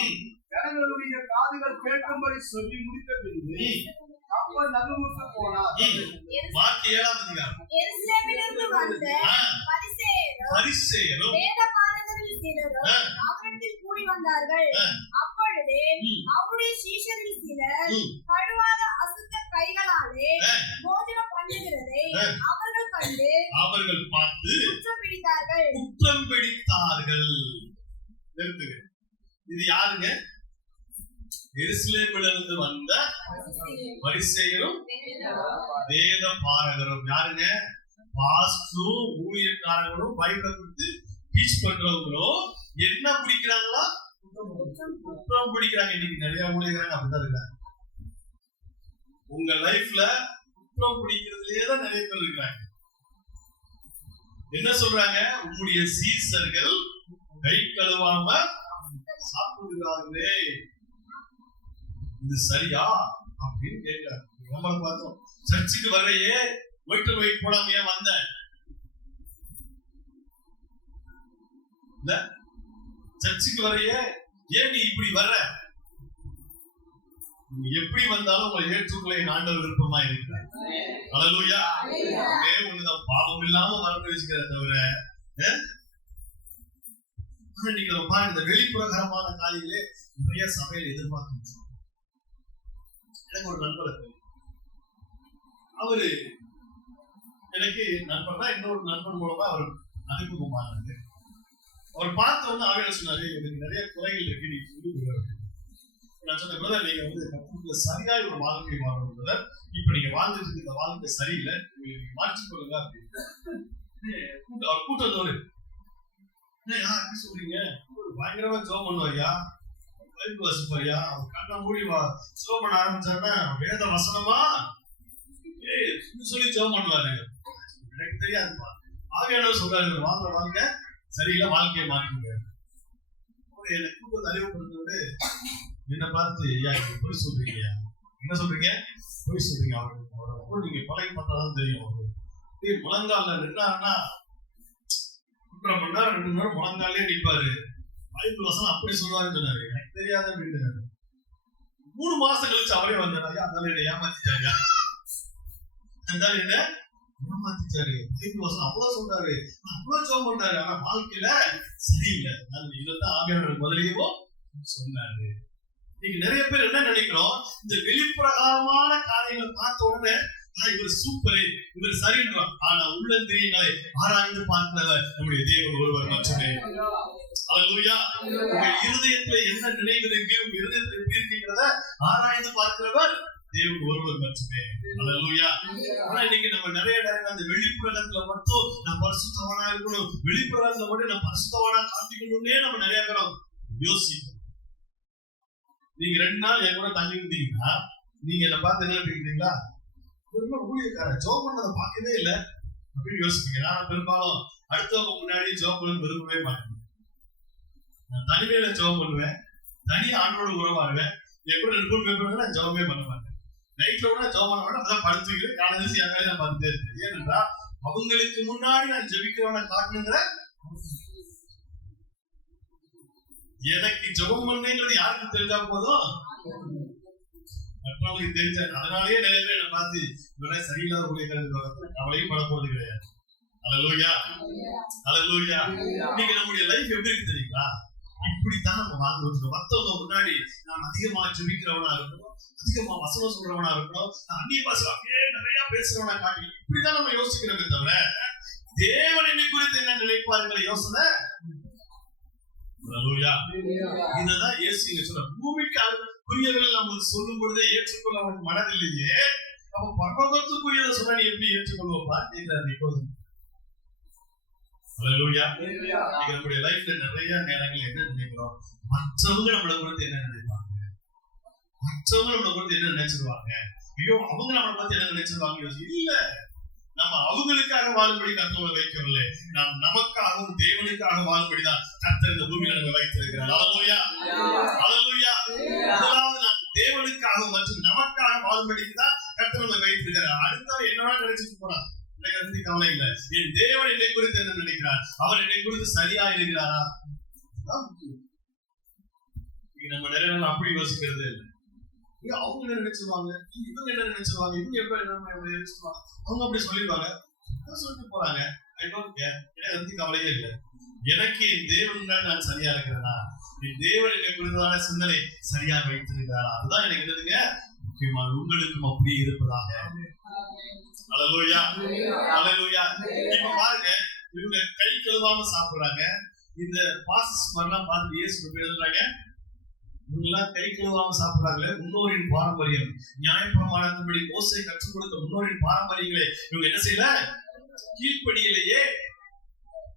ஜனங்களுடைய காதுகள் கேட்கும்படி சொல்லி முடித்த பின்பு கப்பல் நடுவுக்கு போனார். வார்த்தை 7ஆம் அதிகாரம். எருசலேமிலிருந்து வந்த பரிசேயரும் வேதபாரகரில் சிலரும் அவரிடத்தில் கூடி வந்தார்கள். அப்பொழுது அவருடைய சீஷரில் சிலர் கழுவாத அசுத்த கைகளாலே போஜனம் பண்ணுகிறதை அவர்கள் பார்த்து குற்றம் பிடித்தார்கள். இது யாருங்க? எருசலேமிலிருந்து வந்த பரிசேயரும் வேத பாரகரும். யாருங்க? பாஸ்டரும் ஊழியக்காரங்களும் பைபிளை கொடுத்து டீச் பண்றவங்களும் என்ன பிடிக்கிறாங்களா? குற்றம் பிடிக்கிறாங்க. இன்னைக்கு நிறைய ஊழியக்காரங்க அப்படிதான் இருக்காங்க. உங்க லைஃப்ல குற்றம் பிடிக்கிறதுலயே தான் நிறைய பேர் இருக்கிறாங்க. என்ன சொல்றாங்க? உங்களுடைய சீசர்கள் கை கழுவாம சாப்பிடுகிறார்களே, இது சரியா அப்படின்னு கேட்கிறாங்க. நம்மள பார்த்தோம், சர்ச்சுக்கு வர்றையே ஒயிட் ஒயிட் போடாம ஏன் வந்த? சர்ச்சுக்கு வர்றையே ஏன் நீ இப்படி வர்ற? நீங்க எப்படி வந்தாலும் உங்களை ஏற்றுக்கொள்ள என் ஆண்டவர் விருப்பமா இருக்கிறார். அல்லேலூயா. ஒரே ஒண்ணுதான், பாவம் இல்லாம வரணும் வச்சுக்கிறத தவிர இன்னைக்கு நம்ம பாருங்க, இந்த வெளிப்புறகரமான காலையிலே நிறைய சபையில எதிர்பார்க்க. எனக்கு ஒரு நண்பர், அவரு எனக்கு நண்பர் தான், இன்னொரு நண்பன் மூலமா அவர் அறிமுகமானாரு. அவர் பார்த்த வந்து ஆவியானவர் சொன்னாரு, எனக்கு நிறைய குறைகள் இருக்கு, நீ சொல்லி நான் சொன்ன பிரதர், நீங்க வந்து கர்த்தருக்குள்ள சரியாய் ஒரு வாழ்க்கை வாழணும் பிரதர். இப்ப நீங்க வாழ்ந்துட்டு இருக்க வாழ்க்கை சரியில்லை, நீங்க மாற்றிக்கொள்ளுங்க அப்படின்னு அவர் கூட்டம் வந்தவரு. எப்படி சொல்றீங்க? பயங்கரமா ஜோம் பண்ணுவாரியா, பைபிள் வாசிப்பாரியா, அவர் கண்ணை மூடி ஜோம் பண்ண ஆரம்பிச்சாருன்னா வேத வசனமா சொல்லி ஜோம் பண்ணுவாரு. எனக்கு தெரியாதுப்பா. ஆவியானவர் சொல்றாரு, வாழ்ற வாழ்க்கை சரியில்லை, வாழ்க்கையை மாற்றுங்க. என்னை கூட்டம் அறிவுப்படுத்தோடு என்ன பார்த்து, ஐயா பொய் சொல்றீங்க, என்ன சொல்றீங்க, பொய் சொல்றீங்க. அவரை நீங்க பழகி பார்த்தாதான் தெரியும். அவரு முழங்கால நின்னாருன்னா 1.5 மணி நேரம் 2 மணி நேரம் முழங்காலே நிற்பாரு. பைபிள் வசனம் அப்படி சொல்லுவாருன்னு சொன்னாரு. எனக்கு தெரியாத அப்படின்னு 3 மாசம் கழிச்சு அவரே வந்தாரு. ஐயா அதனால என்ன ஏமாத்திட்டாரு, அதனால என்ன ஏமாத்திட்டாரு. பைபிள் வசனம் அவ்வளவு சொல்றாரு, அவ்வளவு ஜெபம் பண்றாரு, ஆனா வாழ்க்கையில சரியில்லை. இதான் ஆவியானவர் முதலியவோ சொன்னாரு. இன்னைக்கு நிறைய பேர் என்ன நினைக்கிறோம், இந்த வெளிப்பிரகாரமான காரியங்களை பார்த்த உடனே இவர் சூப்பர், இவர் சரின்றான். ஆனா உள்ளந்திரியங்களை ஆராய்ந்து பார்க்கிறவர் நம்முடைய தேவன் ஒருவர் மட்டுமே. அல்லேலூயா. உங்க இருதயத்துல என்ன நினைவு இருக்கு, உங்க இருதயத்துல எப்படி இருக்குங்கிறத ஆராய்ந்து பார்க்கிறவர் தேவன் ஒருவர் மட்டுமே. அல்லேலூயா. ஆனா இன்னைக்கு நம்ம நிறைய நேரம் அந்த வெளிப்புறத்துல மட்டும் நான் பரிசுத்தவானா இருக்கணும், வெளிப்புறத்துல மட்டும் நான் பரிசுத்தவானா காட்டிக்கணும்னே நம்ம நிறைய பேரும் யோசிப்போம். நீங்க 2 நாள் என் கூட தங்கி இருந்தீங்கன்னா நீங்க என்ன பார்த்து என்ன நினைக்கிறீங்களா, ஊழியக்கார ஜோம் பண்ணதை பார்க்கவே இல்லை அப்படின்னு யோசிப்பீங்க. நான் பெரும்பாலும் அடுத்தவங்க முன்னாடி ஜோம் பண்ண விரும்பவே மாட்டேன். நான் தனிமையில ஜோம் பண்ணுவேன், தனியா ஆண்டோட உறவாடுவேன். என் கூட 2 பேர் நான் ஜோமே பண்ண மாட்டேன். நைட்ல கூட ஜோம் பண்ண மாட்டேன், அதான் படுத்துக்கிறேன். காலையில என் நான் பார்த்துட்டே இருக்கேன். ஏனென்றா அவங்களுக்கு முன்னாடி நான் ஜெபிக்கிறவனை காட்டணுங்கிற, எனக்கு ஜெபம் பண்ணுங்கிறது யாருக்கு தெரிஞ்சா போதும், மற்றவங்களுக்கு தெரிஞ்சாரு. அதனாலேயே நிறைய பேர் என்ன பார்த்து இவரெல்லாம் சரியில்லாத ஊழியர்கள் கவலையும் பட போறது கிடையாது. அல்லேலூயா. அல்லேலூயா. இன்னைக்கு நம்முடைய லைஃப் எப்படி இருக்கு தெரியுங்களா, இப்படித்தான் நம்ம வாழ்ந்து வச்சிருக்கோம். மற்றவங்க முன்னாடி நான் அதிகமா ஜெபிக்கிறவனா இருக்கணும், அதிகமா வசனம் சொல்றவனா இருக்கணும், நான் அந்நிய பாஷை நிறைய பேசுறவனா காட்டி, இப்படிதான் நம்ம யோசிக்கிறோமே தவிர தேவன் என்னை குறித்து என்ன நினைப்பாருங்கிற யோசனை. அல்லேலூயா. இதுதான் இயேசு சொல்ற, பூமிக்கு புரியவர்கள் நம்ம சொல்லும் பொழுதே ஏற்றுக்கொள்ள அவனுக்கு மனதில்லையே, அவன் பரலோகத்துக்குரியதை சொன்னா நீ எப்படி ஏற்றுக்கொள்வோப்பா கேட்கிறாரு இப்போது. அல்லேலூயா. நம்முடைய லைஃப்ல நிறைய நேரங்கள் என்ன நினைக்கிறோம், மற்றவங்க நம்மளை குறித்து என்ன நினைப்பாங்க, மற்றவங்க நம்மளை குறித்து என்ன நினைச்சிருவாங்க, ஐயோ அவங்க நம்மளை பத்தி என்ன நினைச்சிருவாங்க. இல்ல, நம்ம அவங்களுக்காக வாழும்படி கர்த்தரை வைக்கவில்லை, நாம் நமக்காகவும் தேவனுக்காக வாழும்படிதான் கர்த்தர் இந்த பூமியில நம்ம வைத்திருக்கிறார். அல்லேலூயா. அல்லேலூயா. முதலாவது நாம் தேவனுக்காக மற்றும் நமக்காக வாழும்படிதான் கர்த்தர் நம்ம வைத்திருக்கிறார். அடுத்தவன் என்னவா நினைச்சிட்டு போறான், எனக்கு கவலை இல்லை. என் தேவன் என்னை குறித்து என்ன நினைக்கிறார், அவர் என்னை குறித்து சரியா இருக்கிறாரா, நம்ம நிறைய நாள் அப்படி யோசிக்கிறது இல்லை. அவங்க என்ன நினைச்சிருவாங்க, இவங்க என்ன நினைச்சிருவாங்க, இவங்க எப்ப என்ன நினைச்சிருவாங்க, அவங்க அப்படி சொல்லிடுவாங்க, சொல்லிட்டு போறாங்க. எனக்கு கவலையே இல்லை. எனக்கு என் தேவன் நான் சரியா இருக்கிறேனா, என் தேவன் என்னை குறித்ததான சிந்தனை சரியா வைத்திருக்கிறாரா, அதுதான் எனக்கு என்னதுங்க முக்கியமா. உங்களுக்கும் அப்படி இருப்பதாக. அல்லேலூயா. அல்லேலூயா. இப்ப பாருங்க, இவங்க கை கழுவாம சாப்பிடுறாங்க. இந்த பாஸ்டர்ஸ் மாதிரிலாம் பார்த்து இயேசு எழுதுறாங்க, இவங்கெல்லாம் கை கழுவாம சாப்பிடுறாங்களே, முன்னோரின் பாரம்பரியம், நியாயப்பிரமாணத்தின்படி மோசே கற்றுக் கொடுத்த முன்னோரின் பாரம்பரியங்களை இவங்க என்ன செய்யல, கீழ்ப்படியிலேயே.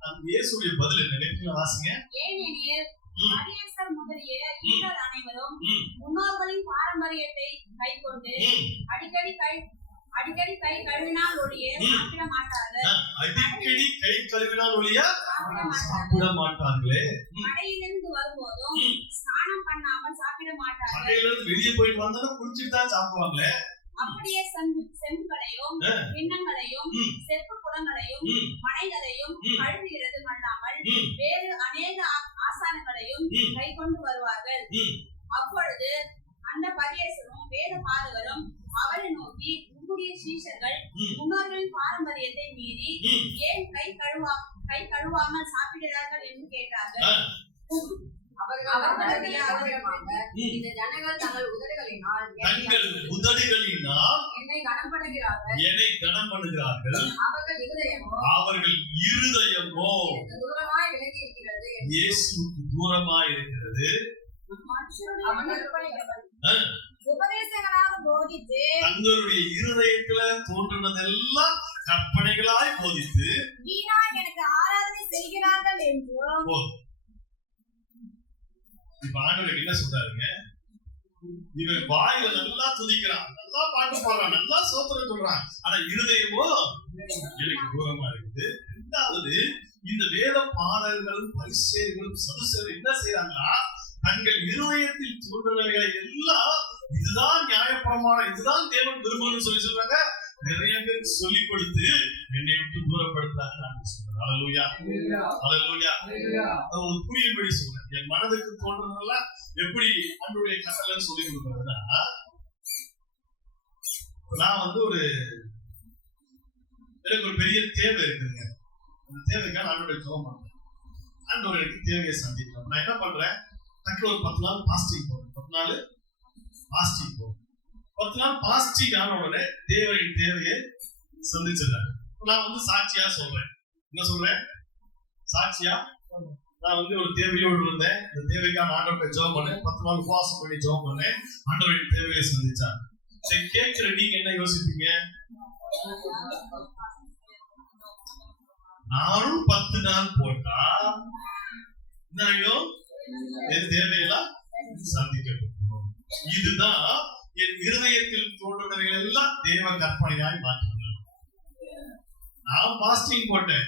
அந்த இயேசுடைய பதில் என்ன நினைக்கிறீங்களா, வாசிங்க. ஏனெனில் மரியசர் முதலிய யூதர் அனைவரும் முன்னோர்களின் பாரம்பரியத்தை கைக்கொண்டு அடிக்கடி கை கழுவினால் ஒழிய சாப்பிட மாட்டார்கள். அடிக்கடி கை கழுவினால் ஒழிய சாப்பிட மாட்டார்களே. கடையிலிருந்து வரும்போதும் ஸ்நானம் பண்ணாமல் சாப்பிட மாட்டார்கள். கடையிலிருந்து வெளியே போயிட்டு வந்தாலும் குடிச்சிட்டு தான் சாப்பிடுவாங்களே. அப்படியே செம்புகளையும் கிண்ணங்களையும் செப்பு குடங்களையும் மனைகளையும் கழுவுகிறது அல்லாமல் வேறு அநேக ஆசானங்களையும் கை கொண்டு வருவார்கள். அப்பொழுது அந்த பரியேசரும் வேத பாதகரும் அவரை நோக்கி, உம்முடைய சீஷர்கள் முன்னோர்களின் பாரம்பரியத்தை மீறி ஏன் கை கழுவாமல் சாப்பிடுகிறார்கள் என்று கேட்டார்கள். இந்த ஜனங்கள் தங்கள் உதடுகளினால் என்னை கனம் பண்ணுகிறார்கள், அவர்கள் இருதயமோ தூரமாய் விலகி இருக்கிறது. இயேசுவுக்கு தூரமாய் இருக்கிறது. உபதேசங்களாக போதித்து தங்களுடைய இருதயத்துல தோன்றுனதெல்லாம் கற்பனைகளாய் போதித்து வீணாய் எனக்கு ஆராதனை செய்கிறார்கள் என்றும். இப்ப ஆண்டவர் என்ன சொல்றாருங்க, இவன் வாயில நல்லா துதிக்கிறான், நல்லா பாட்டு பாடுறான், நல்லா சோத்திரம் சொல்றான், ஆனா இருதயமோ எனக்கு தூரமா இருக்குது. இரண்டாவது, இந்த வேத பாடல்களும் பரிசேயர்களும் சதுசேயர்களும் என்ன செய்யறாங்கன்னா, தங்கள் இருதயத்தில் தோன்றவைகளை எல்லாம் இதுதான் நியாயப்பிரமாணம், இதுதான் தேவன் விரும்புன்னு சொல்லி சொல்றாங்க. நிறைய பேருக்கு சொல்லிக் கொடுத்து என்னை விட்டு தூரப்படுத்தாங்க. அல்லேலூயா, அல்லேலூயா. அது புரியும்படி சொல்றேன். என் மனதுக்கு தோன்றதெல்லாம் எப்படி ஆண்டவருடைய கட்டளைன்னு சொல்லி கொடுக்குறதுன்னா, நான் எனக்கு ஒரு பெரிய தேவை இருக்குதுங்க. அந்த தேவைக்கான ஆண்டவருடைய ஜெபம் பண்றேன். ஆண்டவர் எனக்கு தேவையை சந்திக்கலாம். நான் என்ன பண்றேன், டக்கு ஒரு 10 நாள் பாஸ்டிங் போறேன். 10 நாள் பாஸ்டிங் போறேன். 10 நாள் பாஸ்டிங் ஆன உடனே தேவனின் தேவையை சந்திச்சிடறேன். நான் சாட்சியா சொல்றேன். என்ன சொல்றேன்? சாட்சியா நான் ஒரு தேவையோடு இருந்தேன். இந்த தேவைக்கான ஆண்டவரை ஜெபம் பண்ணேன். 10 நாள் உபவாசம் பண்ணி ஜெபம் பண்ணேன். ஆண்டவரின் தேவையை சந்திச்சார். கேட்கிற நீங்க என்ன யோசிப்பீங்க? நானும் 10 நாள் போட்டா என்ன ஆயிடும்? என் தேவையெல்லாம் சந்திக்கப்படும். இதுதான் என் இருதயத்தில் தோன்றுவதைகள் எல்லாம் தேவ கற்பனையாய் மாற்றுகிறது. நான் பாஸ்டிங் போட்டேன்.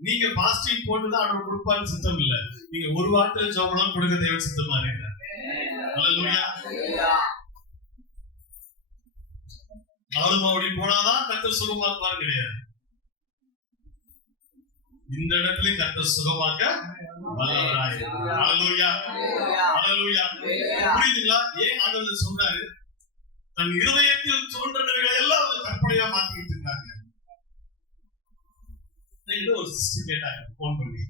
நீங்க பாஸ்டிங் போட்டுதான் அவரோட கொடுப்பான்னு சித்தம் இல்ல. நீங்க ஒரு வாரத்துல ஜெபம் கொடுக்க தேவ சித்தமா இருக்கிறார். அல்லேலூயா. நானும் அப்படி போனாதான் கர்த்தர் சுகமாக்குவார் கிடையாது. இந்த இடத்துல கர்த்தர் சுகமாக்க வல்லவராய் இருக்கிறார். அல்லேலூயா, அல்லேலூயா. புரியுதுங்களா? ஏன் ஆண்டவர் சொல்றாரு? தன் இருதயத்தில் தோன்றவைகளை எல்லாம் கற்பனையா மாத்திட்டு இருக்காங்க. ஒரு சிஸ்டர் கேட்டாங்க போன் பண்ணி,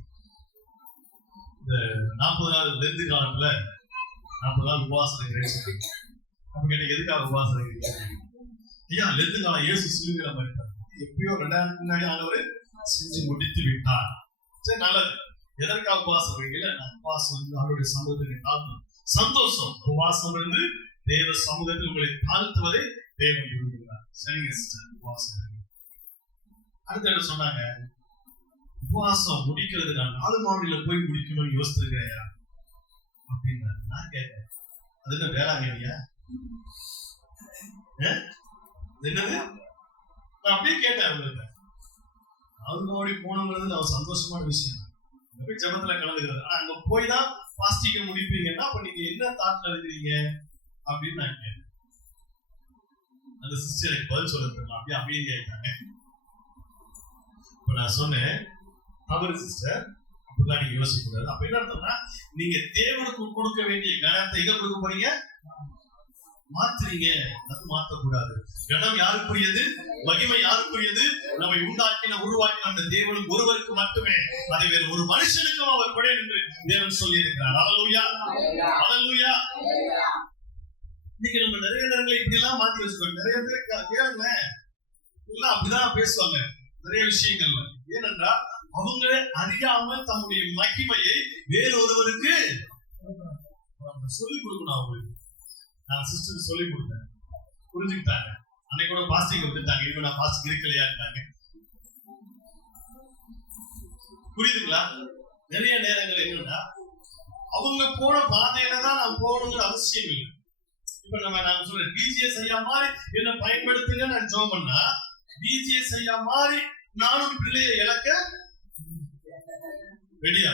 இந்த 40 நாள் லெந்து காலத்துல 40 நாள் உபவாசம் இருக்கிறேன். அப்ப கேட்ட, எதுக்காக உபவாசம் இருக்கிறீங்க? ஐயா, லெந்து காலம் இயேசு சிலுவையில மரித்தார். எப்பயோ 2000 முன்னாடி ஆண்டவர் செஞ்சு முடித்து விட்டார். சரி, நல்லது. எதற்காக உபவாசம் இருக்கீங்க? நான் உபவாசம் அவருடைய சமூகத்தை தாழ்த்தும். சந்தோஷம். உபவாசம் இருந்து தேவ சமூகத்தில் உங்களை தாழ்த்துவதை தேவன் விரும்புகிறார். சரிங்க சிஸ்டர், உபவாசம். அடுத்து என்ன சொன்னாங்க? உபவாசம் முடிக்கிறது நான் 4 மாவடியில போய் முடிக்கணும்னு யோசிச்சிருக்கிறேன் அப்படின்னா நான் கேட்டேன், அது என்ன வேளாங்கண்ணியா? என்னது? நான் அப்படியே கேட்டேன் அவங்களுக்கு. 4 மாவடி போனோங்கிறது நான் சந்தோஷமான விஷயம். போய் ஜபத்துல கலந்துக்கிறது. ஆனா அங்க போய் தான் பாஸ்டிக்க முடிப்பீங்கன்னா அப்ப நீங்க என்ன தாட்ல இருக்கிறீங்க அப்படின்னு நான் கேட்டேன். அந்த சிஸ்டர் எனக்கு பதில் சொல்ல அப்படியே அமைதியாயிட்டாங்க. இப்ப நான் சொன்னேன், தவறு சிஸ்டர், அப்படிலாம் நீங்க யோசிக்க கூடாது. அப்ப என்ன அர்த்தம்னா, நீங்க தேவனுக்கு கொடுக்க வேண்டிய கணத்தை எங்க கொடுக்க போறீங்க? மாத்துறீங்க. அது மாற்றக்கூடாது. கணம் யாருக்குரியது? மகிமை யாருக்குரியது? நம்மை உண்டாக்கின உருவாக்கின அந்த தேவனும் ஒருவருக்கு மட்டுமே. அதை வேறு ஒரு மனுஷனுக்கும் அவர் கொடை என்று தேவன் சொல்லி இருக்கிறார். அல்லேலூயா, அல்லேலூயா. இன்னைக்கு நம்ம நிறைய நேரங்களை இப்படி எல்லாம் மாத்தி வச்சுக்கோங்க. நிறைய பேர் கேளுங்க, எல்லாம் அப்படிதான் பேசுவாங்க நிறைய விஷயங்கள்ல. ஏனென்றால் அவங்களே அறியாமல் தம்முடைய மகிமையை வேறு ஒருவருக்கு சொல்லிக் கொடுக்கணும். அவங்களுக்கு நான் சிஸ்டருக்கு சொல்லிக் கொடுத்தேன், புரிஞ்சுக்கிட்டாங்க. அன்னைக்கு கூட பாஸ்டிங் விட்டுட்டாங்க. இப்ப நான் பாஸ்டிங் இருக்கலையா இருக்காங்க. புரியுதுங்களா? நிறைய நேரங்கள் என்னன்னா, அவங்க போன பாதையில தான் நான் போகணுங்கிற அவசியம் இல்லை. இப்ப நான் சொல்றேன், பிஜிஎஸ் ஐயா மாதிரி என்ன பயன்படுத்துங்க நான் ஜெபம் பண்ணா, பிஜிஎஸ் ஐயா மாதிரி நானும் பிள்ளையை இழக்க ரெடியா.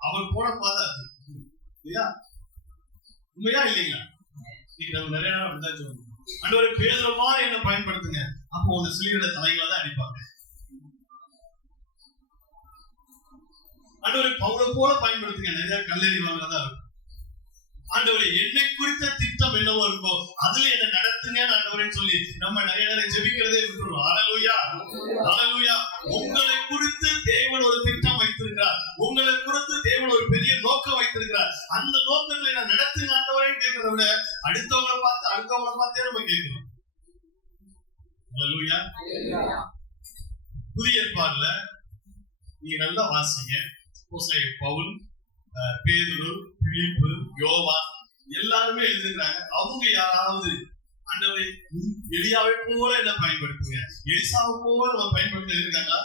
அவர் போன பாதை இல்லையா? உண்மையா இல்லைங்களா? இன்னைக்கு நம்ம நிறைய நேரம் அப்படிதான் சொல்லணும். ஆண்டவரே, பேதுரு மாதிரி என்ன பயன்படுத்துங்க. அப்போ அந்த சிலுவையோட தலைகளை தான் அடிப்பாங்க. ஆண்டவரே, பவுலை போல பயன்படுத்துங்க. நிறைய கல்லெறி வாங்கதான் இருக்கும். ஆண்டவரே என்னை குறித்த திட்டம் என்னவோ இருக்கோ அதுல என்ன நடத்துங்க ஆண்டவரேன்னு சொல்லி நம்ம நிறைய நேரம் ஜெபிக்கிறதே விட்டுருவோம். ஹல்லேலூயா, ஹல்லேலூயா. உங்களை குறித்து தேவன் ஒரு திட்டம் வைத்திருக்கிறார். உங்களை குறித்து தேவன் ஒரு பெரிய நோக்கம் வைத்திருக்கிறார். அந்த நோக்கத்துல நான் நடத்துங்க ஆண்டவரேன்னு கேட்கிறத விட அடுத்தவங்களை பார்த்தே நம்ம கேட்கிறோம். ஹல்லேலூயா. புதிய ஏற்பாடுல நீங்க நல்லா வாசிங்க. பவுல், பேதுரு, பிலிப்பு, யோவான் எல்லாருமே எழுதுகிறாங்க. அவங்க யாராவது ஆண்டவரை எலியாவை போல என்ன பயன்படுத்துங்க, எலிசாவை போல நம்ம பயன்படுத்த இருக்காங்களா?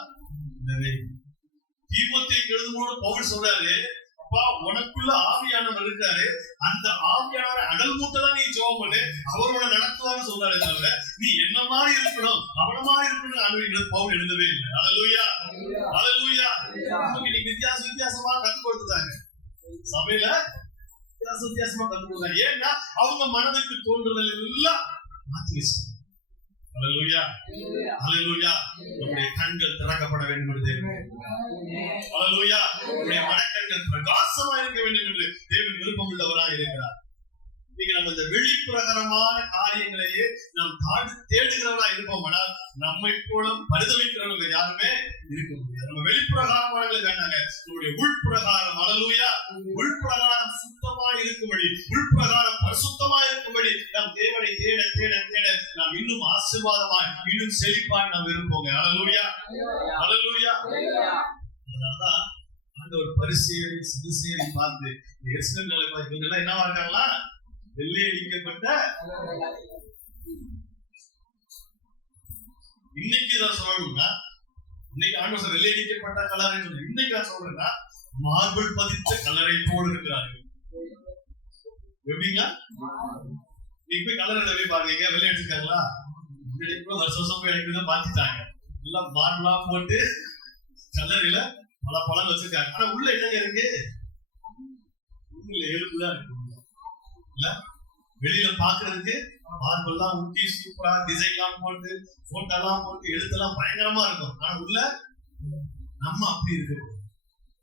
தீமோத்தேயுக்கு எழுதும்போது பவுல் சொல்றாரு, அப்பா உனக்குள்ள ஆவியானவர் இருக்காரு, அந்த ஆவியானவரை அனல் மூட்டதான் நீ ஜெபம் பண்ணு, அவரோட நடத்துவான்னு சொல்றாரு. தவிர நீ என்ன மாதிரி இருக்கணும் அவன மாதிரி இருக்கணும் ஆண்டவர் பவுல் எழுதவே இல்லை. ஹல்லேலூயா, ஹல்லேலூயா. நமக்கு நீ வித்தியாசமா கத்து கொடுத்துட்டாங்க சபையில, வித்தியாசமா கத்து கொடுத்தாங்க. ஏன்னா அவங்க மனதுக்கு தோன்றுதல் எல்லாம் மாத்தி வச்சிட்டாங்க. ஹல்லேலூயா, ஹல்லேலூயா. நம்முடைய கண்கள் திறக்கப்பட வேண்டும் என்று தேவன், ஹல்லேலூயா, நம்முடைய மனக்கண்கள் பிரகாசமா இருக்க வேண்டும் என்று தேவன் விருப்பம் உள்ளவராக இருக்கிறார். இன்னைக்கு நம்ம இந்த வெளிப்பிரகாரமான காரியங்களையே நாம் தேடுகிறவரா இருப்போம். ஆனால் நம்மை போல பரிதவிக்கிறவங்க யாருமே இருக்க முடியாது. நம்ம வெளிப்பிரகாரமானங்களை வேண்டாங்க, நம்முடைய உள்பிரகாரம், ஹல்லேலூயா, உள்பிரகாரம் சுத்தமா இருக்கும்படி, உள்பிரகாரம் பரிசுத்தமா இருக்கும்படி நாம் தேவனை தேட தேட தேட நாம் இன்னும் ஆசீர்வாதமாய் இன்னும் செழிப்பாய் நாம் இருப்போங்க. ஹல்லேலூயா, ஹல்லேலூயா. அதனாலதான் அந்த ஒரு பரிசேயரை சதுசேயரை பார்த்து இஸ்ரவேலை பார்த்து இவங்க எல்லாம் என்னவா இருக்காங்களா? வெள்ளை அடிக்கப்பட்ட. இன்னைக்கு தான் சொல்லணும்னா, இன்னைக்கு ஆண்டவர் வெள்ளை அடிக்கப்பட்ட கலரை சொல்லு. இன்னைக்கு நான் சொல்றேன்னா மார்பிள் பதித்த கலரை போடு இருக்கிறார்கள். எப்படிங்க நீங்க போய் கலர் எழுதி பாருங்க, வெள்ளை அடிச்சிருக்காங்களா? வருஷம் போய் அடிக்கிறத மாத்திட்டாங்க. எல்லாம் மார்பிளா போட்டு கலரில பல பழம் வச்சிருக்காங்க. ஆனா உள்ள என்னங்க இருக்கு? எலும்புதான் இருக்கு. வெளியில பாக்குறதுக்கு மார்பிள் தான் ஊட்டி சூப்பரா டிசைன் எல்லாம் போட்டு போட்டோ எல்லாம் போட்டு எழுத்தெல்லாம் பயங்கரமா இருக்கும். ஆனா உள்ள நம்ம அப்படி இருக்கு.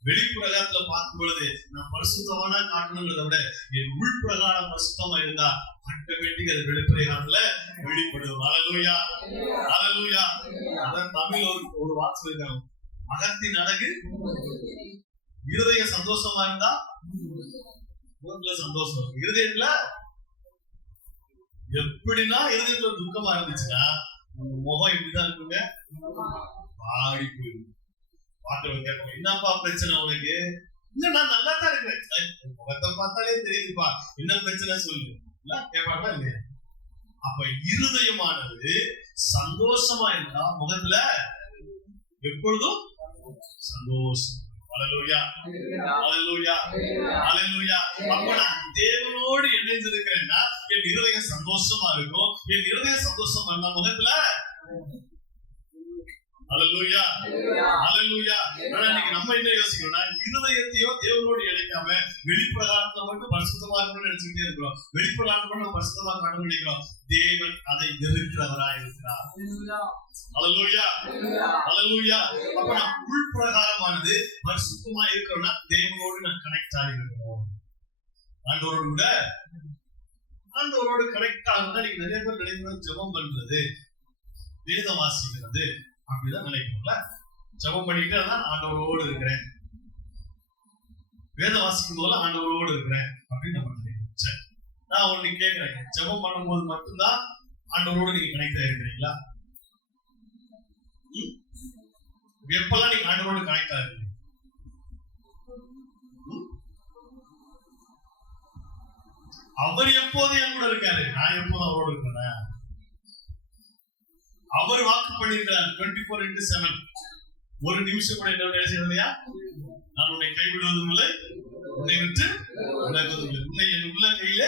வெளிப்பிரகாரத்துல பார்க்கும் பொழுது நான் பரிசுத்தமான காட்டணுங்கிறத விட என் உள்பிரகாரம் பரிசுத்தமா இருந்தா ஆட்டோமேட்டிக் அது வெளிப்பிரகாரத்துல வெளிப்படும். ஹல்லேலூயா, ஹல்லேலூயா. அதான் தமிழ் ஒரு வார்த்தை இருக்காங்க, அகத்தின் அழகு இருதய சந்தோஷமா இருந்தா சந்தோஷம். இருதயத்துல எப்படின்னா இருதயத்துல துக்கமா இருந்துச்சுன்னா முகம் எப்படிதான் இருக்குங்க? பாடி போயிடும். பாட்டு கேட்போம், என்னப்பா பிரச்சனை உனக்கு? இல்ல நான் நல்லா தான் இருக்கிறேன், முகத்தை பார்த்தாலே தெரியுதுப்பா, என்ன பிரச்சனை சொல்லு கேட்பாங்களா இல்லையா? அப்ப இருதயமானது சந்தோஷமா இருந்தா முகத்துல எப்பொழுதும் சந்தோஷம். ஹல்லேலூயா, ஹல்லேலூயா, ஹல்லேலூயா. அப்ப நான் தேவனோடு இணைந்திருக்கிறேன்னா என் இருதயம் சந்தோஷமா இருக்கும். என் இருதயம் சந்தோஷமா இருந்தா முகத்துல ஹல்லேலூயா, ஹல்லேலூயா. ஆனா இன்னைக்கு நம்ம என்ன யோசிக்கிறோம்னா, இருதயத்தையோ தேவனோடு இணைக்காம வெளிப்பிரகாரத்துல மட்டும் பரிசுத்தமா இருக்கணும்னு நினைச்சுக்கிட்டே இருக்கிறோம். வெளிப்பிரகாரத்துல மட்டும் பரிசுத்தமா காணணும்னு நினைக்கிறோம். தேவன் அதை எதிர்க்கிறவரா இருக்கிறார். ஹல்லேலூயா, ஹல்லேலூயா. அப்ப நான் உள்பிரகாரமானது பரிசுத்தமா இருக்கிறோம்னா தேவனோடு நான் கனெக்ட் ஆகி இருக்கிறோம். ஆண்டவரோடு கனெக்ட் ஆகுதுன்னா நீங்க நிறைய பேர் நினைக்கிறோம் ஜெபம் பண்றது, வேதம் வாசிக்கிறது அப்படிதான் நினைக்கிறோம்ல. ஜெபம் பண்ணிட்டு தான் ஆண்டவரோடு இருக்கிறேன், வேதம் வாசிக்கும் போது ஆண்டவரோடு இருக்கிறேன் அப்படின்னு நம்ம நினைக்கிறோம். சரி, நான் ஒண்ணு கேட்கிறேன், ஜெபம் பண்ணும்போது மட்டும்தான் ஆண்டவரோடு நீங்க கனெக்ட் ஆகிருக்கிறீங்களா? எப்பெல்லாம் நீங்க ஆண்டவரோடு கனெக்ட் ஆகுறீங்க? அவர் எப்போது என் கூட இருக்காரு, நான் எப்போதும் அவரோடு இருக்கிறேன். அவர் வாக்கு பண்ணிருக்கிறார் 24/7. ஒரு நிமிஷம் கூட என்ன செய்யலையா? நான் உன்னை கைவிடுவதும் இல்லை, உன்னை விட்டு விலகுவதும் இல்லை, உன்னை என் உள்ள கையில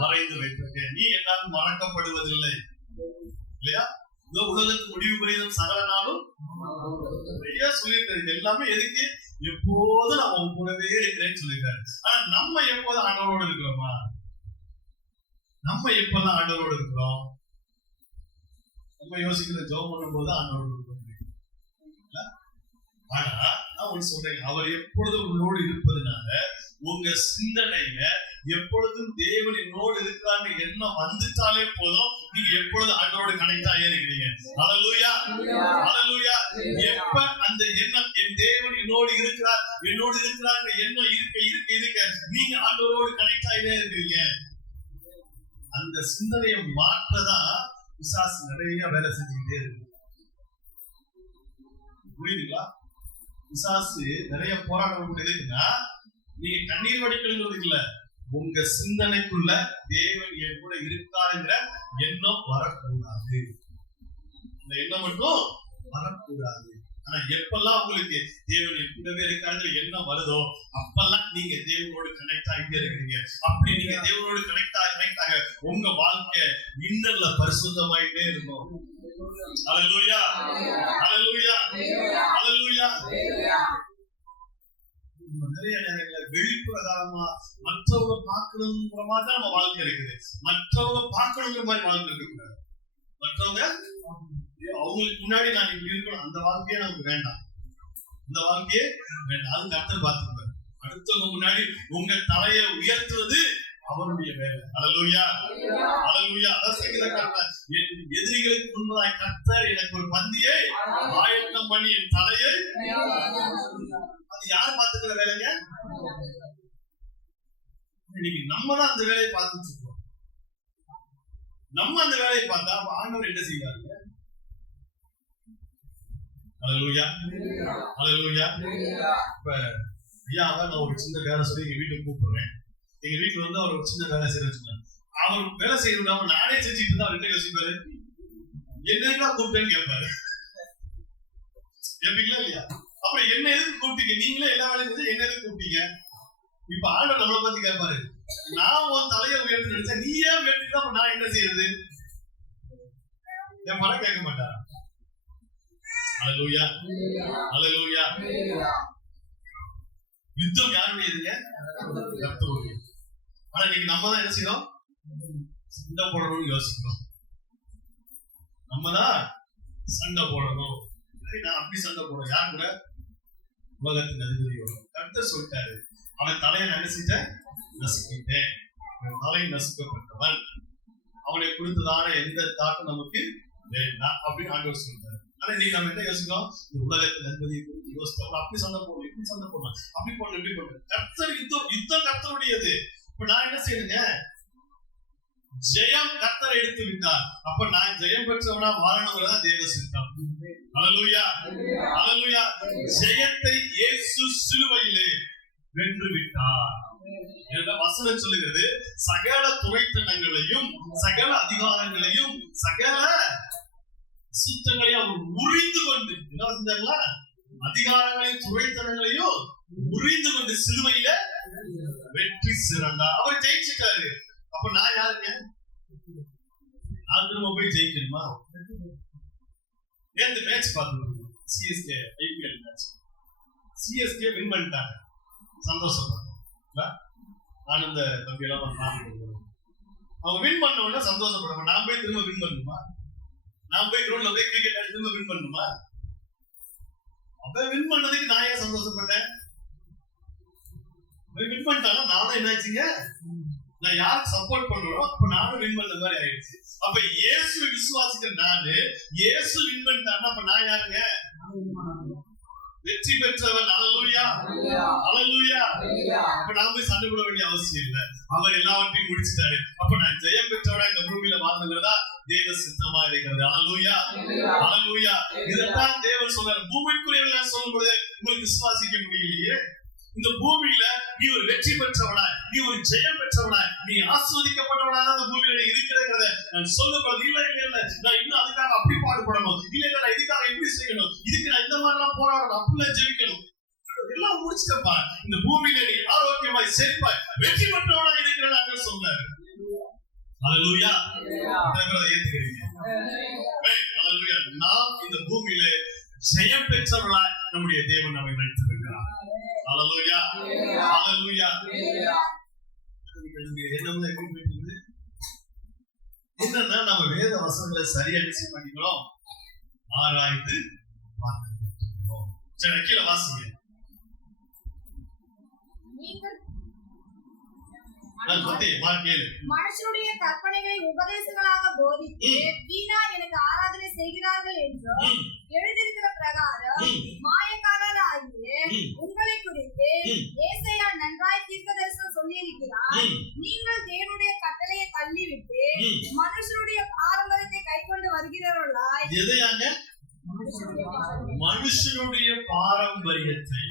வரைந்து வைத்திருக்கேன், நீ என்னால் மறக்கப்படுவதில்லை. இல்லையா? இந்த உலகத்துக்கு முடிவு புரியுதும் சகல நாளும் நிறைய சொல்லியிருக்காரு. எல்லாமே எதுக்கு? எப்போது நான் உன் கூடவே இருக்கிறேன்னு சொல்லியிருக்காரு. ஆனா நம்ம எப்போது ஆண்டவரோடு இருக்கிறோமா? நம்ம எப்பதான் ஆண்டவரோடு இருக்கிறோம்? நம்ம யோசிக்கிற ஜெபம் பண்ணும் போது ஆண்டவரோடு இருக்கிறோம். ஆனா நான் ஒண்ணு சொல்றேன், அவர் எப்பொழுது உங்களோடு இருப்பதுனால உங்க சிந்தனையில எப்பொழுதும் தேவன் என்னோடு இருக்கிறான்னு எண்ணம் வந்துட்டாலே போதும், நீங்க எப்பொழுது ஆண்டவரோட கனெக்ட் ஆகி இருக்கிறீங்க. ஹல்லேலூயா, ஹல்லேலூயா. எப்ப அந்த எண்ணம் என் தேவன் என்னோடு இருக்கிறார் எண்ணம் இருக்க நீங்க ஆண்டவரோடு கனெக்ட் ஆகிட்டே இருக்கிறீங்க. அந்த சிந்தனையை மாற்றதான் பிசாசு நிறைய வேலை செஞ்சுக்கிட்டே இருக்கு. புரியுதுங்களா? பிசாசு நிறைய போராட்டம் எதுக்குன்னா, நீங்க கண்ணீர் வடிக்கணுங்கிறது இல்ல, உங்க சிந்தனைக்குள்ள தேவன் என் கூட இருக்காருங்கிற எண்ணம் வரக்கூடாது. அந்த எண்ணம் மட்டும் வரக்கூடாது. ஆனா எப்பெல்லாம் உங்களுக்கு தேவன் என் கூடவே இருக்காருங்கிற எண்ணம் வருதோ அப்பெல்லாம் நீங்க தேவனோடு கனெக்ட் ஆகிட்டே இருக்கிறீங்க. அப்படி நீங்க தேவனோடு கனெக்ட் ஆக உங்க வாழ்க்கை இன்னல்ல பரிசுத்தமாயிட்டே இருக்கும். ஹல்லேலூயா, ஹல்லேலூயா, ஹல்லேலூயா. நிறைய நேரங்களில் வெளிப்பிரகாரமா மற்றவங்க பார்க்கணுங்கிற மாதிரி தான் நம்ம வாழ்க்கை இருக்குது. மற்றவங்க பார்க்கணுங்கிற மாதிரி வாழ்க்கை இருக்கக்கூடாது. மற்றவங்க அவங்களுக்கு முன்னாடி நான் இப்படி இருக்கணும், அந்த வாழ்க்கையே நமக்கு வேண்டாம். இந்த வாழ்க்கையே வேண்டாம். அது கர்த்தர் பார்த்துக்குவார். அடுத்தவங்க முன்னாடி உங்க தலையை உயர்த்துவது அவருடைய வேலை. ஹல்லேலூயா, ஹல்லேலூயா. என் எதிரிகளுக்கு முன்பதாய் கர்த்தர் எனக்கு ஒரு பந்தியை ஆயத்தம் பண்ணி என் தலையை, அது யார் பார்த்துக்கிற வேலைங்க? இன்னைக்கு நம்ம தான் அந்த வேலையை பார்த்துட்டு இருக்கோம். நம்ம அந்த வேலையை பார்த்தா ஆண்டவர் என்ன செய்வாங்க? ஹல்லேலூயா, ஹல்லேலூயா. இப்ப ஐயாவை நான் ஒரு சின்ன வேலை சொல்லி எங்க வீட்டுக்கு கூப்பிடுறேன். எங்க வீட்டுல வந்து அவர் ஒரு சின்ன வேலை செய்யறேன்னு சொன்னாங்க. அவர் வேலை செய்ய விடாம நானே செஞ்சுட்டு இருந்தா அவர் என்ன யோசிப்பாரு? என்னைக்கா கூப்பிட்டேன்னு கேட்பாரு. கேட்பீங்களா இல்லையா? அப்புறம் என்ன எதுக்கு கூப்பிட்டீங்க? நீங்களே எல்லா வேலையும் செஞ்சு என்ன எதுக்கு கூப்பிட்டீங்க? இப்ப ஆண்டவர் நம்மளை பத்தி கேட்பாரு. நான் உன் தலையை உயர்த்து நினைச்சேன், நீ ஏன் உயர்த்திட்டா நான் என்ன செய்யறது? என் பணம் கேட்க மாட்டா. ஹல்லேலூயா, ஹல்லேலூயா. யுத்தம் யாருடையதுங்க? கர்த்தருடைய. ஆனா இன்னைக்கு நம்ம தான் என்ன செய்யறோம்? சண்டை போடணும்னு யோசிக்கிறோம். நம்ம தான் சண்டை போடணும். நான் அப்படி சண்டை போடணும். யார் கூட? உலகத்தின் அதிபதியோட. கர்த்தர் சொல்லிட்டாரு, அவன் தலையை நசுக்கிட்டேன். தலையை நசுக்கப்பட்டவன், அவனை கொடுத்ததான எந்த தாக்கம் நமக்கு வேண்டாம் அப்படின்னு ஆண்டவர் சொல்லிட்டாரு. ஆனா இன்னைக்கு நம்ம என்ன யோசிக்கிறோம்? உலகத்தின் அதிபதியை யோசித்தோம். அப்படி சண்டை போடணும், இப்படி சண்டை போடணும், அப்படி போடணும், இப்படி போடணும். கர்த்தர் யுத்தம் கர்த்தருடையது. இப்ப நான் என்ன செய்யணுங்க? ஜெயம் கர்த்தர் எடுத்து விட்டார். அப்ப நான் ஜெயம் பெற்றவனா வாழணுங்கிறதா தேவ சித்தம். ஹல்லேலூயா, ஹல்லேலூயா. ஜெயத்தை இயேசு சிலுவையிலே வென்று விட்டார். வசனம் சொல்லுகிறது, சகல துரைத்தனங்களையும் சகல அதிகாரங்களையும் சகல சுத்தங்களையும் அவர் உரிந்து கொண்டு என்ன செஞ்சாங்களா? அதிகாரங்களையும் துரைத்தனங்களையும் உரிந்து கொண்டு சிலுவையில வெற்றி சிறந்தார். அவர் ஜெயிச்சுட்டாரு. அப்ப நான் யாருங்க? நம்ம போய் ஜெயிக்கணுமா? நேற்று மேட்ச் பார்த்துருக்கோம். CSK IPL match. CSK win பண்ணிட்டாங்க. சந்தோஷப்படுறோம். நான் இந்த தம்பி எல்லாம் பார்த்துட்டு அவங்க வின் பண்ண உடனே சந்தோஷப்படுறோம். நான் போய் திரும்ப வின் பண்ணணுமா? நான் போய் கிரௌண்ட்ல போய் கிரிக்கெட் திரும்ப வின் பண்ணணுமா? அப்ப வின் பண்ணதுக்கு நான் ஏன் சந்தோஷப்பட்டேன்? வின் பண்ணிட்டாலும் நானும் என்னாச்சுங்க? நான் யாருக்கு சப்போர்ட் பண்றோம் அப்ப நானும் வின் பண்ண மாதிரி ஆயிடுச்சு. அப்ப இயேசு விசுவாசிக்கிற நானு, இயேசு வின் பண்ணிட்டாருன்னா அப்ப நான் யாருங்க? வெற்றி பெற்றவன். ஹல்லேலூயா, ஹல்லேலூயா. அப்ப நான் போய் சண்டை போட வேண்டிய அவசியம் இல்லை. அவர் எல்லாவற்றையும் முடிச்சிட்டாரு. அப்ப நான் ஜெயம் பெற்றவனா இந்த பூமியில வாழ்ந்துங்கிறதா தேவ சித்தமா இருக்கிறது. ஹல்லேலூயா, ஹல்லேலூயா. இதைத்தான் தேவன் சொல்றாரு. பூமிக்குரியவர்கள் சொல்லும்போது உங்களுக்கு விசுவாசிக்க முடியலையே. இந்த பூமியில நீ ஒரு வெற்றி பெற்றவனா, நீ ஒரு ஜெயம் பெற்றவனா, நீ ஆஸ்வதிக்கப்பட்டவனா தான் இந்த பூமியில இருக்கிறத நான் சொல்லப்படுறது. இல்ல இல்ல இல்ல, நான் இன்னும் அதுக்காக அப்படி பாடுபடணும், இல்ல இல்ல நான் இதுக்காக இப்படி செய்யணும், இதுக்கு நான் இந்த மாதிரி எல்லாம் போராடணும், அப்படிலாம் ஜெயிக்கணும், எல்லாம் முடிச்சுட்டப்பா. இந்த பூமியில நீ ஆரோக்கியமாய் செழிப்பாய் வெற்றி பெற்றவனா இருக்கிற சொன்னாரு. ஹல்லேலூயா, ஏத்துக்கிறீங்க? ஹல்லேலூயா. நாம் இந்த பூமியில ஜெயம் பெற்றவர்களாய் நம்முடைய தேவன் நம்மை வைத்திருக்கிறார். ஹல்லேலூயா, ஹல்லேலூயா. என்னன்னா நம்ம வேத வசனங்களை சரியா என்ன பண்ணிக்கிறோம்? ஆராய்ந்து பார்க்கிறோம். சரி, கீழே வாசிங்க. நான் சொன்னேன் கேளு. மனுஷருடைய கற்பனைகளை உபதேசங்களாக போதித்து வீணா எனக்கு ஆராதனை செய்கிறார்கள் என்றும் எழுதியிருக்கிற பிரகாரம் மாயக்காரராகிய உங்களை குறித்து ஏசாயா நன்றாய் தீர்க்கதரிசனம் சொல்லியிருக்கிறார். நீங்கள் தேவனுடைய கட்டளையை தள்ளிவிட்டு மனுஷருடைய பாரம்பரியத்தை கைக்கொண்டு வருகிறவர்களாய். எதையாங்க? மனுஷனுடைய பாரம்பரியத்தை.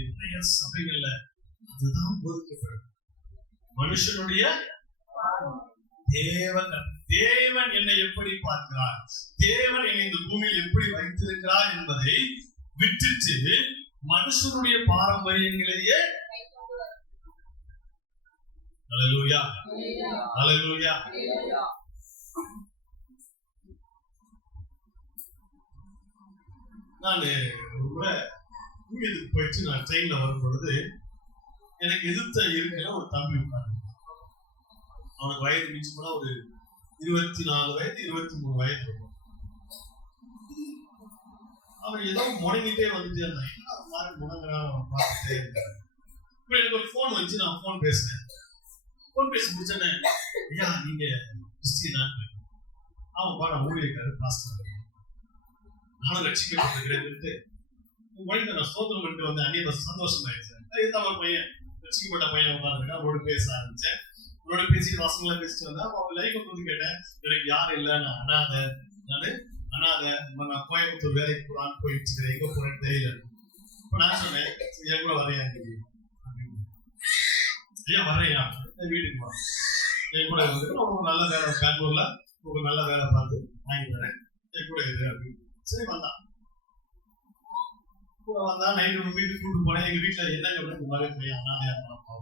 இன்றைய சபைகள்ல அதுதான் போதிக்கப்படும். மனுஷனுடைய தேவன் என்னை எப்படி பார்க்கிறார், தேவன் என்னை இந்த பூமியில் எப்படி வைத்திருக்கிறார் என்பதை விட்டுட்டு மனுஷனுடைய பாரம்பரியங்களையே. அல்லேலூயா, அல்லேலூயா. நான் ஒரு முறை ஊழியத்துக்கு போயிட்டு நான் ட்ரெயின்ல வரும் பொழுது எனக்கு எதிர்த்த இருக்கிற ஒரு தம்பி உட்கார்ந்து, அவனுக்கு வயது மிஞ்சி போனா ஒரு 24 வயது 23 வயது இருக்கும். அவன் ஏதோ முடங்கிட்டே வந்துட்டே இருந்தான். என்ன மாதிரி முடங்குறான் அவன் பார்த்துட்டே இருக்கான். இப்போ எனக்கு ஒரு போன் வச்சு நான் போன் பேசினேன். போன் பேசி முடிச்சேன்னே, ஐயா நீங்க கிறிஸ்டியனா? அவன் பாட ஊழியக்காரு பாஸ்டர், நானும் ரட்சிக்கப்பட்டிருக்கிறேன் உங்க நான் சோதனை பண்ணிட்டு வந்தேன். அன்னைய பஸ் சந்தோஷமாயிடுச்சு. இதுதான் ஒரு பையன் ரட்சிக்கப்பட்ட பையன் உட்காந்துருக்கா. அவரோட பேச ஆரம்பிச்சேன். அவரோட பேசி வாசங்களா பேசிட்டு வந்தேன். அவன் லைஃப் வந்து கேட்டேன், எனக்கு யாரும் இல்லை, நான் அனாதை, நான் கோயம்புத்தூர் வேலைக்கு போறான்னு போயிட்டு இருக்கேன், எங்க போறேன்னு தெரியல. இப்ப நான் சொன்னேன், என் கூட வரையா நீங்க? ஐயா வரையா, வீட்டுக்கு வா, என் கூட இருந்து ஒரு நல்ல வேலை பெங்களூர்ல ஒரு நல்ல வேலை பார்த்து வாங்கி தரேன், என் கூட இது அப்படின்னு. சரி வந்தான். வந்தா நைட்டு வீட்டுக்கு கூட்டு போனேன். எங்க வீட்டுல என்னங்க இந்த மாதிரி போய் அனாதையா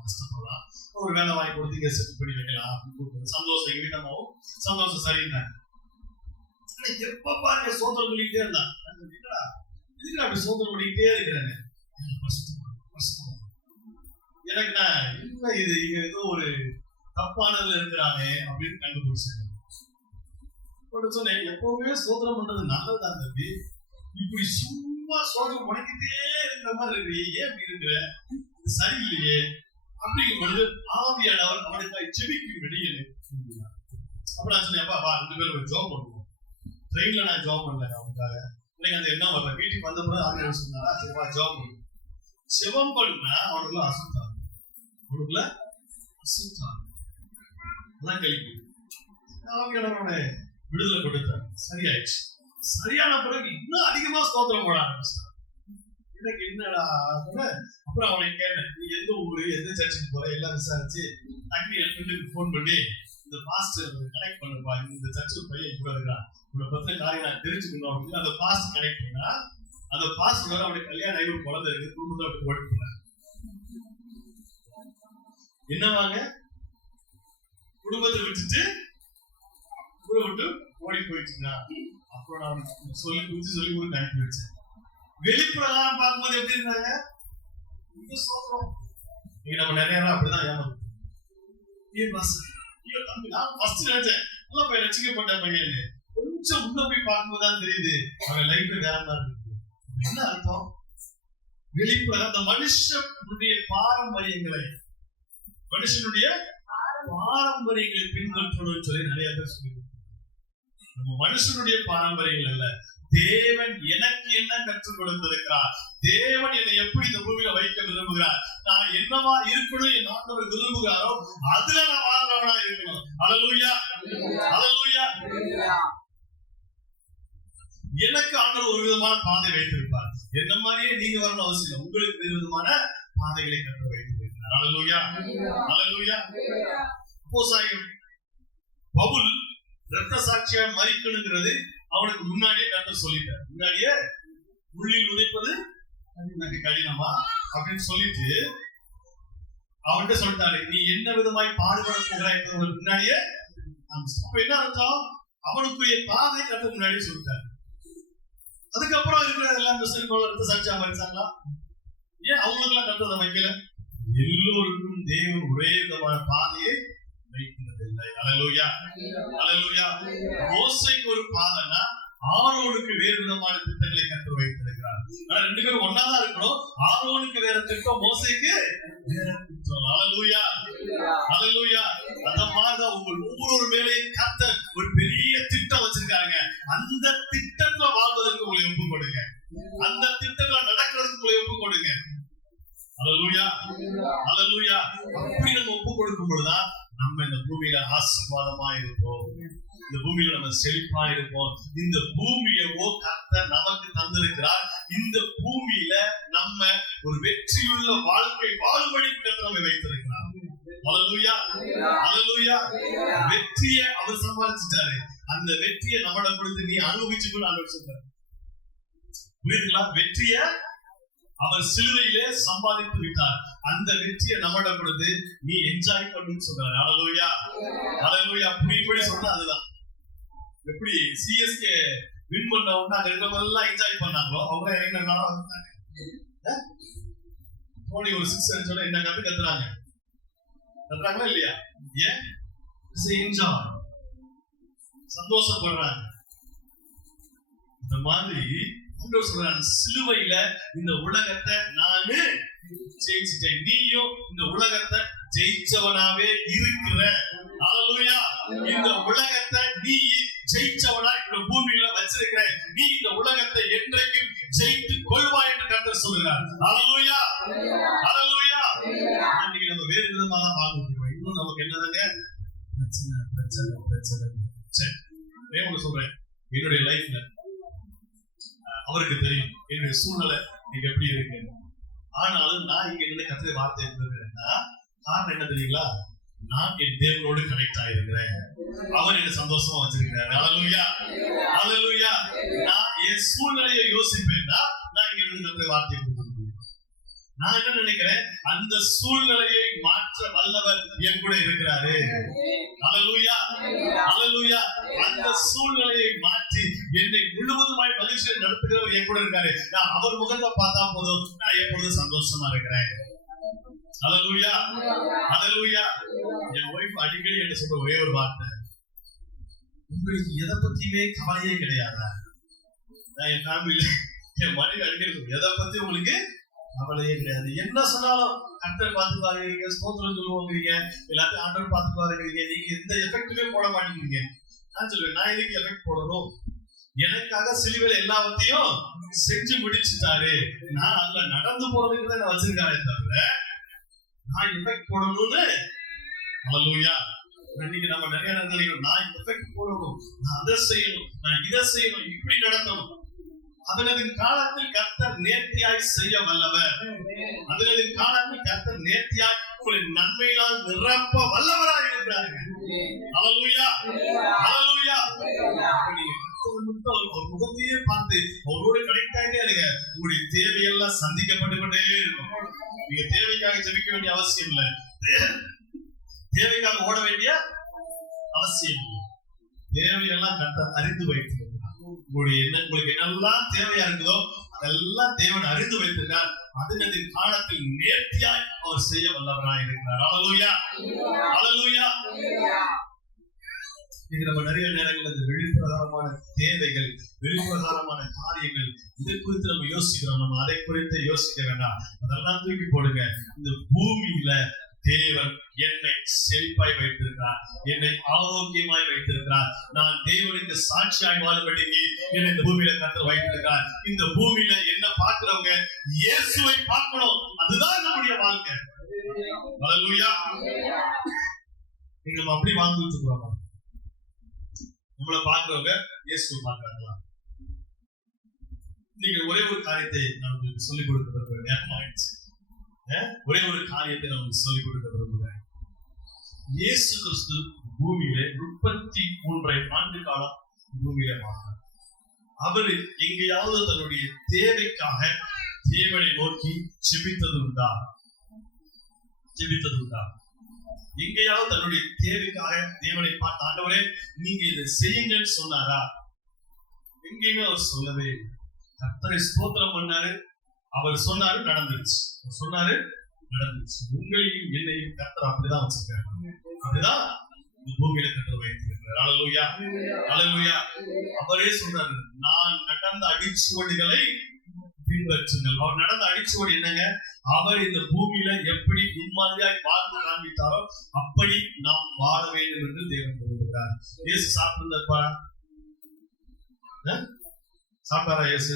கஷ்டப்படுறான், ஒரு வேலை வாங்கி கொடுத்து இங்க செட் பண்ணி வைக்கலாம் அப்படின்னு. சந்தோஷம், எங்க வீட்டமாவும் சந்தோஷம். சரின்னாங்க. எப்ப பாருங்க சோதனை பண்ணிக்கிட்டே இருந்தான். இதுக்கு அப்படி சோதனை பண்ணிக்கிட்டே இருக்கிறேன். எனக்கு நான் என்ன இது இங்க ஏதோ ஒரு தப்பானதுல இருக்கிறானே அப்படின்னு கண்டுபிடிச்சேன். சொன்னேன், எப்பவுமே சோதனை பண்றது நல்லதுதான் தம்பி, இப்படி சும்மா சோதனை முடக்கிட்டே இருக்கிற மாதிரி இருக்கு, ஏன் இப்படி இருக்கிற, இது சரியில்லையே அப்படிங்கும் பொழுது ஆவியானவர் அவனுக்காக செபிக்கும் வெளியே. அப்ப நான் சொன்னேன், அப்பா வா 2 பேரும் ஒரு ஜாப் பண்ணுவோம். ட்ரெயின்ல நான் ஜாப் பண்ணல அவனுக்காக. எனக்கு அந்த என்ன வரல. வீட்டுக்கு வந்த பிறகு ஆவியானவர் சொன்னாரா, சரிப்பா ஜாப் பண்ணுவோம். செவம் பண்ணா அவனுக்குள்ள அசுத்தாங்க, அவனுக்குள்ள அசுத்தாங்க. அதான் கழிப்பு. ஆவியானவரோட விடுதலை கொடுத்தாங்க, சரியாயிடுச்சு. சரியான பிறகு இன்னும் அதிகமா ஸ்தோத்திரம் போட ஆரம்பிச்சான். எனக்கு என்னடா. அப்புறம் அவனை கேட்டேன், நீ எந்த ஊரு, எந்த சர்ச்சுக்கு போற எல்லாம் விசாரிச்சு டக்குனு என் ஃப்ரெண்டுக்கு போன் பண்ணி, இந்த பாஸ்டர் கனெக்ட் பண்ணுப்பா, இந்த சர்ச்சு பையன் கூட இருக்கான், உங்களை பத்தின காரியம் நான் தெரிஞ்சுக்கணும் அப்படின்னு அந்த பாஸ்டர் கனெக்ட் பண்ணா, அந்த பாஸ்டர் அவனுடைய கல்யாணம் ஆகி ஒரு குழந்தை இருக்கு, குடும்பத்தை அப்படி ஓடி போறாங்க. என்னவாங்க, குடும்பத்தை விட்டுட்டு ஊரை விட்டு ஓடி போயிட்டு. அப்புறம் நான் சொல்லி புரிஞ்சு சொல்லி கூட அனுப்பி வச்சேன். வெளிப்புறம் பார்க்கும்போது எப்படி இருந்தாங்க, நம்ம நிறைய அப்படிதான் ஏமாந்து. நான் ஃபர்ஸ்ட் நினைச்சேன் நல்லா போய் ரசிக்கப்பட்ட பையன், கொஞ்சம் உள்ள போய் பார்க்கும்போது தான் தெரியுது அவன் லைஃப்ல வேற மாதிரி இருக்கு. என்ன அர்த்தம்? வெளிப்புற அந்த மனுஷனுடைய பாரம்பரியங்களை பின்பற்றணும்னு சொல்லி நிறைய பேர் சொல்லி, நம்ம மனுஷனுடைய பாரம்பரியங்கள் அல்ல, தேவன் எனக்கு என்ன கற்றுக் கொடுத்திருக்கிறார், தேவன் என்னை எப்படி இந்த பூமியில வைக்க விரும்புகிறார், நான் என்னவா இருக்கணும் என் ஆண்டவர் விரும்புகிறாரோ அதுல நான் வாழ்றவனா இருக்கணும். அல்லேலூயா, அல்லேலூயா. எனக்கு ஆண்டவர் ஒரு விதமான பாதை வைத்திருப்பார். என்ன மாதிரியே நீங்க வரணும் அவசியம் இல்லை, உங்களுக்கு வேறு விதமான பாதைகளை கற்று வைத்திருக்கிறார். அல்லேலூயா, அல்லேலூயா. அப்போஸ்தலன் பவுல் இரத்த சாட்சியா மரிக்கணுங்கிறது அவனுக்கு முன்னாடியே கர்த்தர் சொல்லிட்டார். முன்னாடியே உள்ளில் உதைப்பது கடினமா அப்படின்னு சொல்லிட்டு அவன்கிட்ட சொல்லிட்டாரு, நீ என்ன விதமாய் பாடுபட போகிறாய் என்பது முன்னாடியே. அப்ப என்ன அர்த்தம், அவனுக்குரிய பாதை கர்த்தர் முன்னாடியே சொல்லிட்டாரு. அதுக்கப்புறம் இருக்கிற எல்லாம் முஸ்லிம்கள் இரத்த சாட்சியா மரிச்சாங்களா? ஏன் அவங்களுக்கு எல்லாம் கர்த்தர் வைக்கல? எல்லோருக்கும் தேவன் ஒரே விதமான பாதையை வைக்கிறது இல்லை. அல்லேலூயா, அல்லேலூயா. மோசேக்கு ஒரு பாதைனா ஆரோனுக்கு வேறு விதமான திட்டங்களை கற்று வைத்திருக்கிறார். ஆனா 2 பேரும் ஒன்னாதான் இருக்கணும். ஆரோனுக்கு வேற திட்டம், மோசேக்கு வேற திட்டம். அல்லேலூயா, பூமியில ஆசீர்வாதமா இருப்போம். இந்த பூமியில நம்ம செழிப்பா இருப்போம். இந்த பூமியவோ கர்த்தர் நமக்கு தந்திருக்கிறார். இந்த பூமியில நம்ம ஒரு வெற்றியுள்ள வாழ்க்கை வாழும்படி கர்த்தர் நம்மை வைத்திருக்கிறார். ஹல்லேலூயா, ஹல்லேலூயா. வெற்றியை அவர் சம்பாதிச்சிட்டாரு. அந்த வெற்றியை நம்மிடம் கொடுத்து நீ அனுபவிச்சுக்கணும் ஆண்டவர் சொல்றாரு. புரியுதுங்களா? வெற்றியை அவர் சிலுவையிலே சம்பாதித்து விட்டார். அந்த வெற்றியை நம்மிடம் கொடுத்து நீ என்ஜாய் பண்ணுன்னு சொல்றாரு. ஹல்லேலூயா, ஹல்லேலூயா. புரியும்படி சொன்னா அதுதான். எப்படி சிஎஸ்கே வின் பண்ண உடனே அங்க இருக்கிறவங்க என்ஜாய் பண்ணாங்களோ அவங்க என்ன தோனி ஒரு 6 அடிச்சோட என்ன கத்துறாங்க கத்துறாங்களா இல்லையா? ஏன்? என்ஜாய், சந்தோஷப்படுறாங்க. இந்த மாதிரி சொல்றாங்க, சிலுவையில இந்த உலகத்தை நானு ஜெயிச்சிட்டேன், நீயும் இந்த உலகத்தை ஜெயிச்சவனாவே இருக்கிற. ஹல்லேலூயா. இந்த உலகத்தை நீ ஜெயிச்சவனா இந்த பூமியில வச்சிருக்கிற. நீ இந்த உலகத்தை என்றைக்கும் ஜெயித்து கொள்வாய் என்று கர்த்தர் சொல்கிறார். ஹல்லேலூயா, ஹல்லேலூயா. இன்னைக்கு நம்ம வேறு விதமா தான் பார்க்கணும். இன்னும் நமக்கு என்னதாங்க பிரச்சனை பிரச்சனை பிரச்சனை. சரி, நான் சொல்றேன், என்னுடைய லைஃப்ல அவருக்கு தெரியும் என்னுடைய சூழ்நிலை நீங்க எப்படி இருக்கு. ஆனாலும் நான் இங்க நின்று கர்த்தருடைய வார்த்தை இருக்கிறேன்னா காரணம் என்ன தெரியுங்களா? நான் என் தேவனோடு கனெக்ட் ஆயிருக்கிறேன். அவர் என்ன சந்தோஷமா வச்சிருக்கிறார். ஹல்லேலூயா, ஹல்லேலூயா. நான் என் சூழ்நிலையை யோசிப்பேன்னா நான் இங்க நின்று கர்த்தருடைய வார்த்தையை கொடுக்கிறேன். நான் என்ன நினைக்கிறேன், அந்த சூழ்நிலையை மாற்ற வல்லவர் என் கூட இருக்கிறாரு. ஹல்லேலூயா, ஹல்லேலூயா. அந்த சூழ்நிலையை மாற்றி என்னை முழுவதுமாய் மகிழ்ச்சியை நடத்துகிறவர் என் கூட இருக்காரு. நான் அவர் முகத்தை பார்த்தா போதும், நான் எப்பொழுதும் சந்தோஷமா இருக்கிறேன். ஹல்லேலூயா, ஹல்லேலூயா. என் ஒய்ஃப் அடிக்கடி என்ன சொல்ற ஒரே ஒரு வார்த்தை, உங்களுக்கு எதை பத்தியுமே கவலையே கிடையாதா? நான் என் ஃபேமிலியில என் மனைவி அடிக்கடி எதை பத்தி உங்களுக்கு கவலையே கிடையாது. என்ன சொன்னாலும் கர்த்தர் பார்த்து பாருங்க, ஸ்தோத்திரம் சொல்லுவாங்க, எல்லாத்தையும் ஆண்டவர் பார்த்து பாருங்க, நீங்க எந்த எஃபெக்டுமே போட மாட்டேங்கிறீங்க. நான் சொல்லுவேன், நான் எதுக்கு எஃபெக்ட் போடணும்? எனக்காக சிலுவையில எல்லாத்தையும் செஞ்சு முடிச்சுட்டாரு. நான் அதுல நடந்து போறதுக்கு தான் வச்சிருக்காரு தவிர நான் எஃபெக்ட் போடணும்னு. ஹல்லேலூயா. இன்னைக்கு நம்ம நிறைய நினைக்கிறோம், நான் எஃபெக்ட் போடணும், நான் அதை செய்யணும், நான் இதை செய்யணும், இப்படி நடத்தணும். அதனதின் காலத்தில் கர்த்தர் நேர்த்தியாய் செய்ய வல்லவர். அதனதின் காலத்தில் கர்த்தர் நேர்த்தியாய் உங்களின் நன்மையினால் நிரப்ப வல்லவராய் இருக்கிறார்கள். ஹல்லேலூயா, ஹல்லேலூயா. ஒரு முகத்தையே பார்த்து அவரோடு கனெக்ட் ஆகிட்டே இருங்க. உங்களுடைய தேவையெல்லாம் சந்திக்கப்பட்டு கொண்டே இருக்கும். நீங்க தேவைக்காக ஜெபிக்க வேண்டிய அவசியம் இல்லை, தேவைக்காக ஓட வேண்டிய அவசியம் இல்லை. தேவையெல்லாம் கர்த்தர் அறிந்து வைத்திருக்கிறார். உங்களுக்கு என்னெல்லாம் தேவையா இருக்குதோ அதெல்லாம் தேவன் அறிந்து வைத்திருக்கார். அதனதின் காலத்தில் நேர்த்தியாய் அவர் செய்ய வல்லவராய் இருக்கிறார். ஹல்லேலூயா, ஹல்லேலூயா. இது நம்ம நிறைய நேரங்கள் இந்த வெளிப்பிரகாரமான தேவைகள், வெளிப்பிரகாரமான காரியங்கள், இதை குறித்து நம்ம யோசிக்கிறோம். நம்ம அதை குறித்து யோசிக்க வேண்டாம், அதெல்லாம் தூக்கி போடுங்க. இந்த பூமியில தேவன் என்னை செழிப்பாய் வைத்திருக்கிறார், என்னை ஆரோக்கியமாய் வைத்திருக்கிறார். நான் தேவனுக்கு சாட்சியாய் வாழும்படிக்கு என்னை இந்த பூமியில கர்த்தர் வைத்திருக்கிறார். இந்த பூமியில என்ன பார்க்கிறவங்க இயேசுவை பார்க்கணும். அதுதான் நம்முடைய வாழ்க்கை. ஹல்லேலூயா. நீங்க அப்படி வாழ்ந்துட்டு இருக்கோம். நம்மளை பார்க்கிறவங்க இயேசுவை பார்க்கிறாங்களா? நீங்க ஒரே ஒரு காரியத்தை நான் உங்களுக்கு சொல்லிக் கொடுக்க விரும்புகிறேன். ஒரே ஒரு காரியத்தை நான் சொல்லிக் கொடுக்க விரும்புகிறேன். இயேசு கிறிஸ்து பூமியில 33 ஆண்டு காலம் பூமியில வாழ்ந்தார். அவர் எங்கேயாவது தன்னுடைய தேவைக்காக தேவனை நோக்கி ஜெபித்தது உண்டா? ஜெபித்தது உண்டா? எங்கேயாவது தன்னுடைய தேவைக்காக தேவனை பார்த்து ஆண்டவரே நீங்க இதை செய்யுங்கன்னு சொன்னாரா? எங்கேயுமே அவர் சொல்லவே இல்லை. கர்த்தரை ஸ்தோத்திரம் பண்ணாரு, அவர் சொன்னாரு, நடந்துருச்சு. சொன்னாரு, நடந்துருச்சு. உங்களையும் என்னையும் கர்த்தர் அப்படிதான் வச்சிருக்காரு. அப்படிதான் இந்த பூமியில கர்த்தர் வைத்திருக்கிறார். ஹல்லேலூயா, ஹல்லேலூயா. அவரே சொல்றாரு, நான் நடந்த அடிச்சுவடுகளை பின்பற்றுங்கள். அவர் நடந்த அடிச்சுவடு என்னங்க? அவர் இந்த பூமியில எப்படி முன்மாதிரியாய் வாழ்ந்து காண்பித்தாரோ அப்படி நாம் வாழ வேண்டும் என்று தேவன் சொல்லுகிறார். இயேசு சாப்பிட்டிருப்பாரா? சாப்பிட்டாரா? இயேசு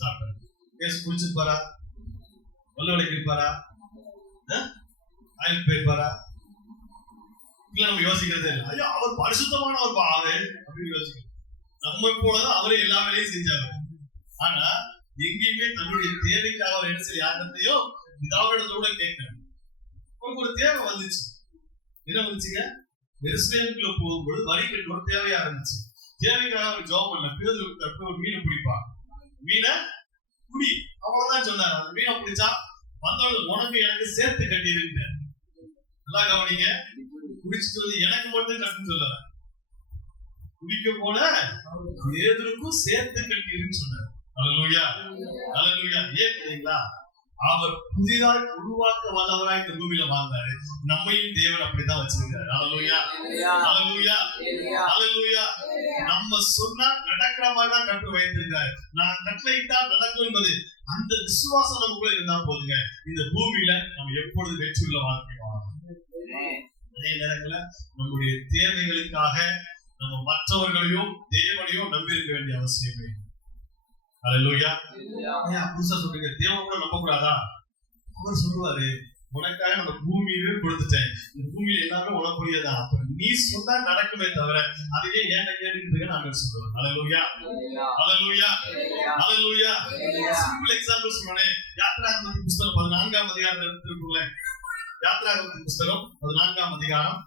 சாப்பிட்டார். இயேசு குடிச்சிருப்பாரா? வல்ல விலைக்கு இருப்பாரா? ஆயுள் போயிருப்பாரா? இல்ல நம்ம யோசிக்கிறதே இல்லை. ஐயோ அவர் பரிசுத்தமானவர் அவரு அப்படின்னு யோசிக்கிறோம். நம்ம போலதான் அவரே எல்லா வேலையும் செஞ்சாரு. ஆனா எங்கேயுமே தன்னுடைய தேவைக்காக அவர் என்ன செய்ய யார்கிட்டையும் இதாவிடத்தோட கேட்கணும். ஒரு தேவை வந்துச்சு. என்ன வந்துச்சுங்க? எருசலேமுக்குள்ள போகும்போது வரி கட்டோட தேவையா இருந்துச்சு. தேவைக்காக அவர் ஜெபம் பண்ணல. பேதுரு ஒரு மீனை பிடிப்பா, மீனை குடி, அவ்வளவுதான் சொன்னாரு. அந்த மீனை பிடிச்சா வந்தவங்க உனக்கு எனக்கு சேர்த்து கட்டிடுங்க. நல்லா கவனிங்க, குடிச்சிட்டு வந்து எனக்கு மட்டும் கட்டுன்னு சொல்லல, குடிக்க போல பேதுருக்கும் சேர்த்து கட்டிடுன்னு சொன்னார். அல்லேலூயா, அல்லேலூயா. ஏன் தெரியுங்களா? அவர் புதிதாய் உருவாக்க வல்லவராய் இந்த பூமியில வாழ்ந்தாரு. நம்மையும் தேவன் அப்படிதான் வச்சிருக்காரு. அல்லேலூயா, அல்லேலூயா, அல்லேலூயா. நம்ம சொன்னா நடக்கிற மாதிரி தான் கட்டு வைத்திருக்காரு. நான் கட்டளையிட்டா நடக்கும் என்பது அந்த விசுவாசம் நமக்குள்ள இருந்தா போதுங்க. இந்த பூமியில நம்ம எப்பொழுது வெற்றியுள்ள வாழ்க்கை வாழலாம். அதே நேரத்துல நம்முடைய தேவைகளுக்காக நம்ம மற்றவர்களையும் தேவனையும் நம்பி இருக்க வேண்டிய அவசியமே. அல்லேலூயா. ஏன் புதுசா சொல்றீங்க? தேவனை கூட நம்ப கூடாதா? அவர் சொல்லுவாரு, உனக்காக நம்ம பூமியிலே கொடுத்துட்டேன், இந்த பூமியில எல்லாரும் உனக்குரியதா, அப்ப நீ சொன்னா நடக்குமே தவிர அதையே ஏன் கேட்டுட்டு நாங்க சொல்லுவோம். அல்லேலூயா, அல்லேலூயா, அல்லேலூயா. சிம்பிள் எக்ஸாம்பிள் சொல்றேன். யாத்திராகமத்தின் புஸ்தகம் 14ஆம் அதிகாரம் எடுத்துக்கோங்க. யாத்திராகமத்தின் புஸ்தகம் 14ஆம் அதிகாரம்.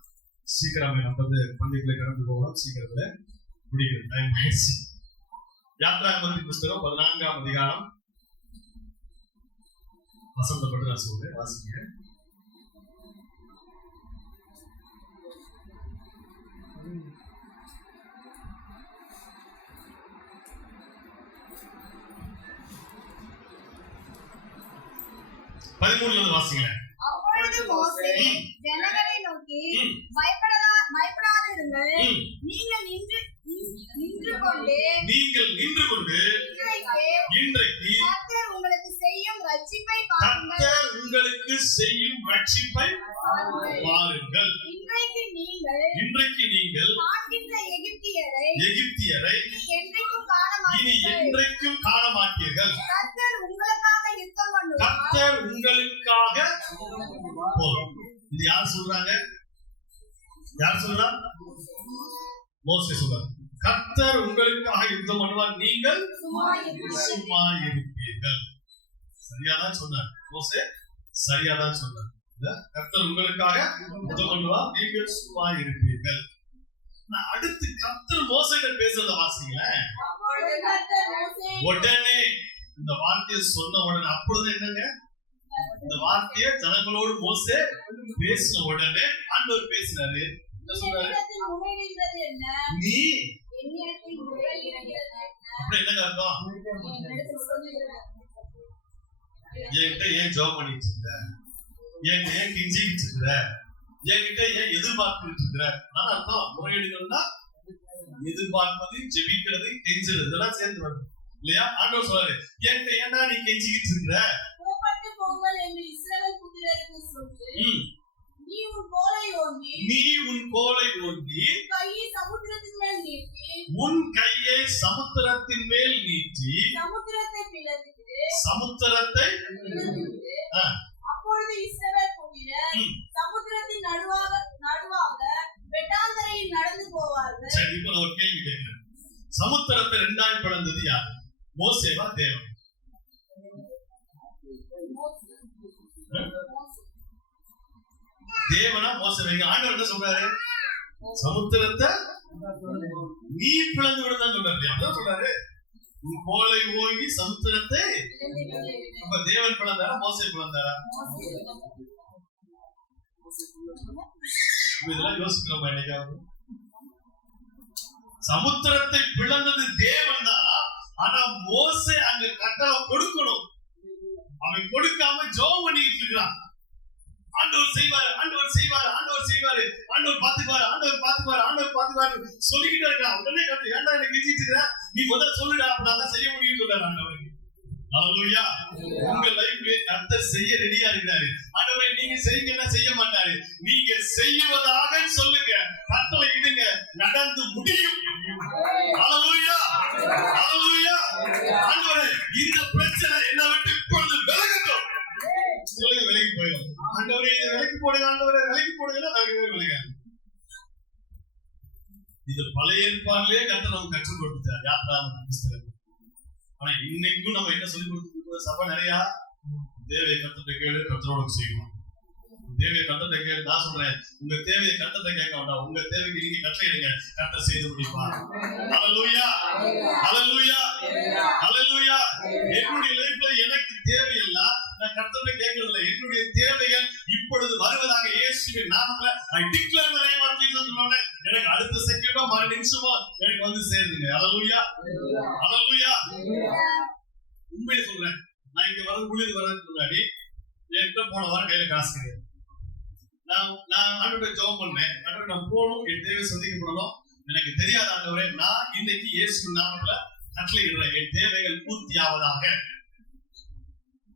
சீக்கிரமே நம்ம பந்திக்குள்ள கடந்து போகலாம். சீக்கிரத்துல முடிக்கிற டைம் ஆயிடுச்சு. யாத்திராகமத்தின் புஸ்தகம் 14ஆம் அதிகாரம் வசந்தப்பட்டு நான் சொல்றேன், வாசிங்க. வாசிங்க. அப்பொழுது மோசே ஜனங்களை நோக்கி, பயப்படாதிருங்கள், நீங்கள் நின்று கொண்டு இன்றைக்கு கர்த்தர் உங்களுக்கு செய்யும் ரட்சிப்பை பாருங்கள். இன்றைக்கு நீங்கள் காண்கின்ற எகிப்தியரை இனி என்றைக்கும் காண மாட்டீர்கள். கர்த்தர் உங்களுக்காக யுத்தம் பண்ணுவார். கர்த்தர் உங்களுக்காக போர். இது யார் சொல்றாங்க? யார் சொல்றா? மோசே சொல்றார். கர்த்தர் உங்களுக்காக யுத்தம் பண்ணுவார், நீங்கள் சும்மா இருப்பீர்கள். சரியாதான் சொன்னார் மோசே, சரியாதான் சொன்னார். கர்த்தர் உங்களுக்காக யுத்தம் பண்ணுவார், நீங்கள் சும்மா இருப்பீர்கள். அடுத்து கர்த்தர் மோசேட்ட பேசுறத வாசிங்க. உடனே இந்த வார்த்தையை சொன்ன உடனே, அப்பொழுது என்னங்க, இந்த வார்த்தையை ஜனங்களோடு மோசே பேசின உடனே ஆண்டவர் பேசினாரு. என்ன சொல்றாரு? நீ அப்படி என்னங்க அர்த்தம்? என்கிட்ட ஏன் ஜாப் பண்ணிட்டு இருக்க? என்கிட்ட ஏன் கெஞ்சிக்கிட்டு இருக்கிற? என்கிட்ட ஏன் எதிர்பார்த்துட்டு இருக்கிற? நான் அர்த்தம் முறையீடுகள்னா எதிர்பார்ப்பது, ஜெபிக்கிறது, கெஞ்சுறது, இதெல்லாம் சேர்ந்து வருது இல்லையா? ஆண்டவர் சொல்றாரு, என்கிட்ட ஏன்டா நீ கெஞ்சிக்கிட்டு இருக்கிற? புறப்பட்டு போங்கள் என்று இஸ்ரவேல் புத்திரருக்கு சொல்லு. நீ உன் கோலை ஓங்கி கையை சமுத்திரத்தின் மேல் நீட்டி, உன் கையை சமுத்திரத்தின் மேல் நீட்டி சமுத்திரத்தை பிளந்து அப்பொழுது இஸ்ரவேல் புத்திரர் சமுத்திரத்தின் நடுவாக வெட்டாந்தரையில் நடந்து போவார்கள். சரி, இப்ப ஒரு கேள்வி கேட்கிறேன். சமுத்திரத்தை ரெண்டாய் பிளந்தது யார்? மோசேவா தேவன்? தேவனா மோசேவா? ஆண்டவர் என்ன சொல்றாரு? சமுத்திரத்தை நீ பிளந்து விடுதான் சொல்றாரு. அதான் சொல்றாரு, உன் கோலை ஓங்கி சமுத்திரத்தை. அப்ப தேவன் பிளந்தாரா, மோசே பிளந்தாரா? இதெல்லாம் யோசிக்கிறோம் என்னைக்காவது? சமுத்திரத்தை பிளந்தது தேவன் தான். ஆனா மோசே அங்க கட்டளை கொடுக்கணும், அவன் கொடுக்காம ஜெபம் பண்ணிட்டு இருக்கிறான். ஆண்டவர் செய்வாரு, ஆண்டவர் செய்வாரு, ஆண்டவர் செய்வாரு, ஆண்டவர் பாத்துக்குவாரு, ஆண்டவர் பாத்துக்குவாரு, ஆண்டவர் பாத்துக்குவாரு சொல்லிக்கிட்டே இருக்கான். உடனே கத்து, ஏன்டா எனக்கு கெஞ்சிட்டு இருக்கிற? நீ முதல்ல சொல்லுடா, அப்ப நான் தான் செய்ய முடியும்னு சொல்றாரு ஆண்டவருக்கு. அல்லேலூயா. உங்க லைஃப்ல கர்த்தர் செய்ய ரெடியா இருக்காரு. ஆண்டவரே நீங்க செய்யுங்கன்னா செய்ய மாட்டாரு, நீங்க செய்வதாக சொல்லுங்க, கட்டளை இடுங்க, நடந்து முடியும். அல்லேலூயா, அல்லேலூயா. ஆண்டவரே இந்த பிரச்சனை என்ன விட்டு இப்பொழுது விலகட்டும் சொல்லுங்க, விலகி போயிடும். ஆண்டவரே விலக்கி போடுங்க, ஆண்டவரே விலக்கி போடுங்கன்னா விலகாது. இது பழைய ஏற்பாட்டிலே கர்த்தர் நமக்கு கற்றுக் கொடுத்தார் யாத்ராகம புத்தகம். ஆனா இன்னைக்கும் நம்ம என்ன சொல்லி கொடுத்துருக்கோம்? சபை நிறைய தேவையை கர்த்தர்ட்ட கேளு, கர்த்தரோட செய்வோம். தேவையை கர்த்தர்ட்ட கேளு. நான் சொல்றேன், உங்க தேவையை கர்த்தர்ட்ட கேட்க வேண்டாம், உங்க தேவைக்கு நீங்க கட்டளையிடுங்க, கர்த்தர் செய்து முடிப்பார். ஹல்லேலூயா, ஹல்லேலூயா, ஹல்லேலூயா. என்னுடைய லைஃப்ல எனக்கு தேவையில்லை, நான் கர்த்தர்ட்ட கேட்கறது இல்லை. என்னுடைய தேவைகள் இப்பொழுது வருவதாக இயேசுவின் நாமத்துல I declare the name of Jesus. எனக்கு அடுத்த செகண்டோ மறு நிமிஷமோ எனக்கு வந்து சேருங்க. ஹல்லேலூயா, ஹல்லேலூயா. உண்மையை சொல்றேன், நான் இங்க வரதுக்கு முன்னாடி என்கிட்ட போன வாரம் கையில காசு கிடையாது. நான் ஆண்டவரை ஜெபம் பண்ணேன், ஆண்டவரை நான் போகணும், என் தேவை சந்திக்கப்படணும். எனக்கு தெரியாத ஆண்டவரே, நான் இன்னைக்கு இயேசு நாமத்துல கட்டளையிடுறேன், என் தேவைகள் பூர்த்தி ஆவதாக.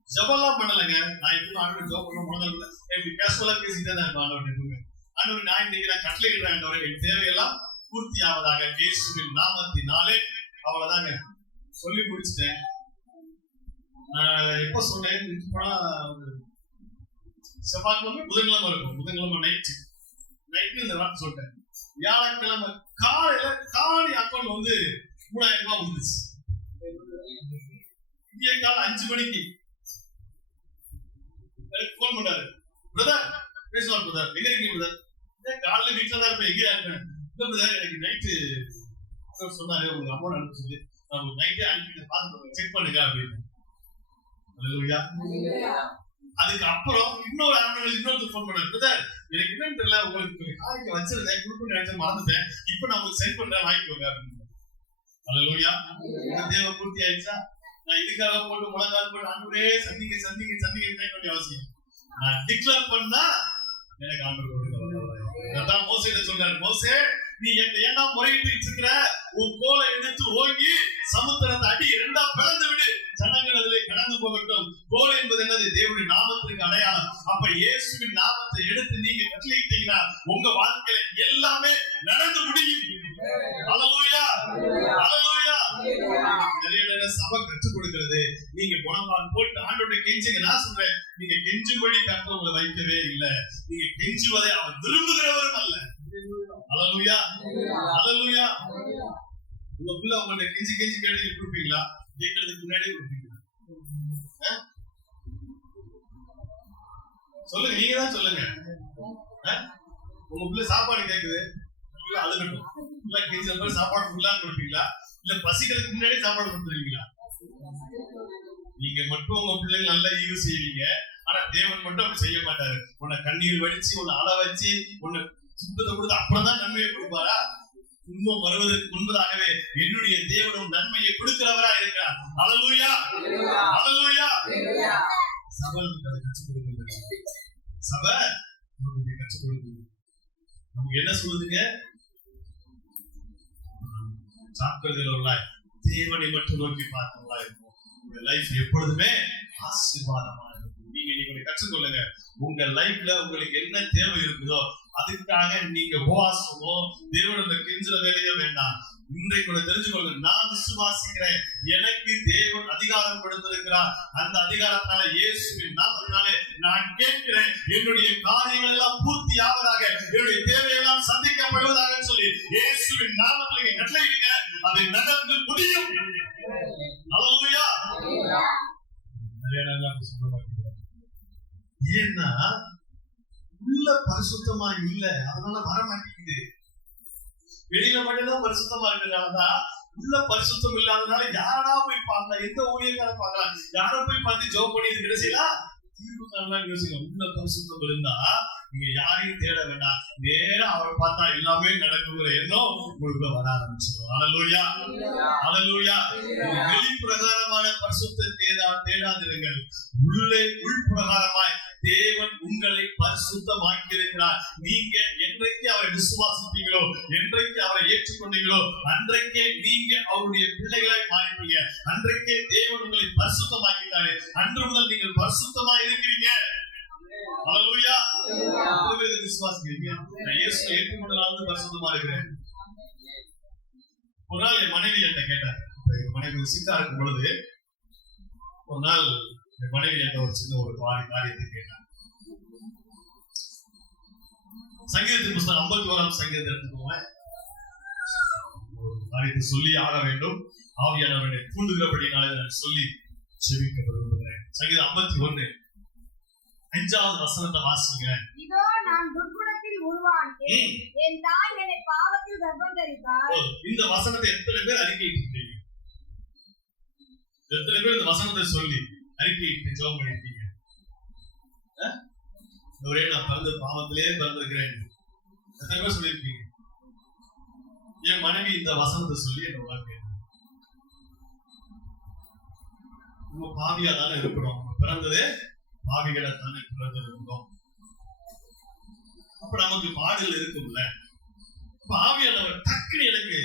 ஜெபம்லாம் பண்ணலைங்க. நான் எப்பவும் ஆண்டவரை ஜெபம் பண்ண முதல்ல எப்படி கேஷுவலா பேசிட்டே தான் இருப்பேன். ஆண்டவர் நான் இன்னைக்கு நான் கட்டளையிடுறேன், ஆண்டவரே என் தேவையெல்லாம் பூர்த்தி ஆவதாக இயேசுவின் நாமத்தினாலே. அவ்வளவுதாங்க, சொல்லி முடிச்சிட்டேன். எப்ப சொன்னேன்? செவ்வாய்க்கிழமை புதன்கிழமை இருக்கும். புதன்கிழமை நைட்டு இந்த வார்த்தை சொல்லிட்டேன். வியாழக்கிழமை காலையில காணி அக்கௌண்ட் வந்து 3000 ரூபாய் வந்துச்சு. இந்திய காலை 5 மணிக்கு எனக்கு போன் பண்ணாரு. பிரதர் பேசுவார், பிரதர் எங்க இருக்கீங்க பிரதர்? காலையில வீட்டுல தான் இருப்பேன், எங்கேயா இருப்பேன்? இல்ல பிரதர், எனக்கு நைட்டு சொன்னாரு உங்க அமௌண்ட் அனுப்ப சொல்லி, நான் நைட்டே அனுப்பிட்டு பார்த்து செக் பண்ணுங்க அப்படின்னு. அதுக்கு அப்புறம் இன்னொரு இன்னொருத்தர் போன் பண்ணாரு. பிரதர் எனக்கு என்னன்னு தெரியல, உங்களுக்கு காலைக்கு வச்சிருந்தேன், குடும்பம் நினைச்சு மறந்துட்டேன், இப்ப நான் உங்களுக்கு சென்ட் பண்றேன், வாங்கிக்கோங்க அப்படின்னு. அல்லேலூயா. தேவ பூர்த்தி ஆயிடுச்சா? நான் இதுக்காக போட்டு முழங்கால் போட்டு ஆண்டவரே சந்திக்க சந்திக்க சந்திக்க வேண்டிய அவசியம். நான் டிக்ளேர் பண்ணா எனக்கு ஆண்டவர் கொடுக்க. அதான் மோசே சொல்றாரு, மோசே நீ ஏண்டா முறையிட்டு இருக்கிற? உன் கோலை எடுத்து ஓங்கி சமுத்திரத்தை அடி 2ஆ பிளந்து விடு, ஜனங்கள் அதிலே கடந்து போகட்டும். கோலை என்பது என்னது? தேவனுடைய நாமத்திற்கு அடையாளம். அப்ப இயேசுவின் நாமத்தை எடுத்து நீங்க கட்டளையிட்டீங்கன்னா உங்க வாழ்க்கையில எல்லாமே நடந்து முடியும். அல்லேலூயா, அல்லேலூயா. நிறைய சபை கற்றுக் கொடுக்கிறது, நீங்க குணவான் போட்டு ஆண்டவருடைய கெஞ்சுங்க. நான் சொல்றேன், நீங்க கெஞ்சும்படி கர்த்தர் உங்களை வைக்கவே இல்லை. நீங்க கெஞ்சுவதை அவர் விரும்புகிறவரும் அல்ல. அல்லேலூயா, அல்லேலூயா. உங்க பிள்ளை உங்கள்ட்ட கெஞ்சி கெஞ்சி கேட்டு கொடுப்பீங்களா? கேட்கறதுக்கு முன்னாடியே கொடுப்பீங்களா? சொல்லுங்க, நீங்க தான் சொல்லுங்க. உங்க பிள்ளை சாப்பாடு கேக்குது, அழுகட்டும், இல்ல கெஞ்சி சாப்பாடு ஃபுல்லான்னு கொடுப்பீங்களா? இல்ல பசிக்கிறதுக்கு முன்னாடியே சாப்பாடு கொடுத்துருவீங்களா? நீங்க மட்டும் உங்க பிள்ளைங்க நல்லா ஈவு செய்வீங்க, ஆனா தேவன் மட்டும் அப்படி செய்ய மாட்டாரு. உன்னை கண்ணீர் வடிச்சு, உன்னை அள வச்சு, உன்னை சுத்தத்தை கொடுத்து அப்புறம்தான் நன்மையை கொடுப்பாரா? துன்பம் வருவதற்கு முன்பதாகவே என்னுடைய தேவனும் நன்மையை கொடுக்கிறவரா இருக்கிறார். அல்லேலூயா, அல்லேலூயா. சபை கற்றுக் கொடுக்கிறது, சபை கற்றுக் கொடுக்கிறது. நமக்கு என்ன சொல்லுதுங்க? சாப்பிடுகிறவர்களா தேவனை மட்டும் நோக்கி பார்க்கிறவர்களா இருக்கும். உங்க லைஃப் எப்பொழுதுமே ஆசீர்வாதமா இருக்கும். நீங்க கற்றுக்கொள்ளுங்க. உங்க லைஃப்ல உங்களுக்கு என்ன தேவை இருக்குதோ அதுக்காக நீங்க உபவாசமோ தேவனோட கெஞ்சுற வேலையோ வேண்டாம். இன்றைக்கு தெரிஞ்சுக்கொள்ளுங்க, நான் விசுவாசிக்கிறேன், எனக்கு தேவன் அதிகாரம் கொடுத்திருக்கிறார். அந்த அதிகாரத்தால இயேசுவின் நாமத்தினாலே நான் கேட்கிறேன், என்னுடைய காரியங்கள் எல்லாம் பூர்த்தி ஆவதாக, என்னுடைய தேவையெல்லாம் சந்திக்கப்படுவதாக சொல்லி இயேசுவின் நாமத்திலே கட்டளையிடுங்க. அதை நடந்து முடியும். அல்லேலூயா. ஏன்னா உள்ள பரிசுத்தமா இல்ல, அதனால வர மாட்டேங்குது. வெளியில மட்டும்தான் பரிசுத்தமா இருக்கிறதுனாலதான் உள்ள பரிசுத்தம் இல்லாதனால யாரா போய் பார்க்கலாம், எந்த ஊழியக்கார பார்க்கலாம், யார போய் பார்த்து ஜோப் பண்ணி இருக்கிற செய்யலாம் தீர்வு காணலாம் யோசிக்கலாம். உள்ள பரிசுத்தம் இருந்தா நீங்க யாரையும் தேட வேண்டாம், நேரா அவரை பார்த்தா எல்லாமே நடக்குங்கிற எண்ணம் உங்களுக்கு வர ஆரம்பிச்சிடும். அல்லேலூயா, அல்லேலூயா. வெளிப்பிரகாரமான பரிசுத்தத்தை தேடாதிருங்கள், உள்ளே உள்பிரகாரமாய் தேவன் உங்களை பரிசுத்தமாக்கி இருக்கிறார். நீங்க என்றைக்கு அவரை விசுவாசித்தீங்களோ, என்றைக்கு அவரை ஏற்றுக்கொண்டீங்களோ, அன்றைக்கே நீங்க அவருடைய பிள்ளைகளாய் மாறிட்டீங்க. அன்றைக்கே தேவன் உங்களை பரிசுத்தமாக்கிட்டாரு. அன்று முதல் நீங்கள் பரிசுத்தமா இருக்கிறீங்க. அல்லேலூயா. விசுவாசிக்கிறீங்க, நான் இயேசுவை ஏற்றுக்கொண்டதால பரிசுத்தமா இருக்கிறேன். ஒரு நாள் என் மனைவி என்கிட்ட கேட்டார். மனைவி சித்தா இருக்கும் பொழுது ஒரு நாள் என் மனைவி என்கிட்ட ஒரு சின்ன ஒரு காரியத்தை கேட்டார். சங்கீதத்தின் புத்தகம் 51ஆம் சங்கீதத்தை எடுத்துக்கோங்க. காரியத்தை சொல்லி ஆக வேண்டும். ஆவியானவரை தூண்டுகிறபடினாலே நான் சொல்லி செபிக்க விரும்புகிறேன். சங்கீதம் 51 5வது வசனத்தை வாசிங்க. இதோ நான் துர்குணத்தில் உருவானேன், என் தாய் என்னை பாவத்தில் கர்ப்பம் தரித்தாள். இந்த வசனத்தை எத்தனை பேர் அறிக்கையிட்டீங்க? எத்தனை பேர் இந்த வசனத்தை சொல்லி அறிக்கையிட்டு ஜெபம் பண்ணிருக்கீங்க? ஒரே நான் பிறந்த பாவத்திலே பிறந்திருக்கிறேன். எத்தனை பேர் சொல்லியிருக்கீங்க? என் மனைவி இந்த வசனத்தை சொல்லி என்ன வாழ்க்கை நம்ம பாவியா தானே இருக்கிறோம். பிறந்ததே பாவிகளை தானே பிறந்திருக்கிறோம். அப்ப நமக்கு பாடுகள் இருக்கும்ல. அப்ப ஆவியானவர் டக்குன்னு எனக்கு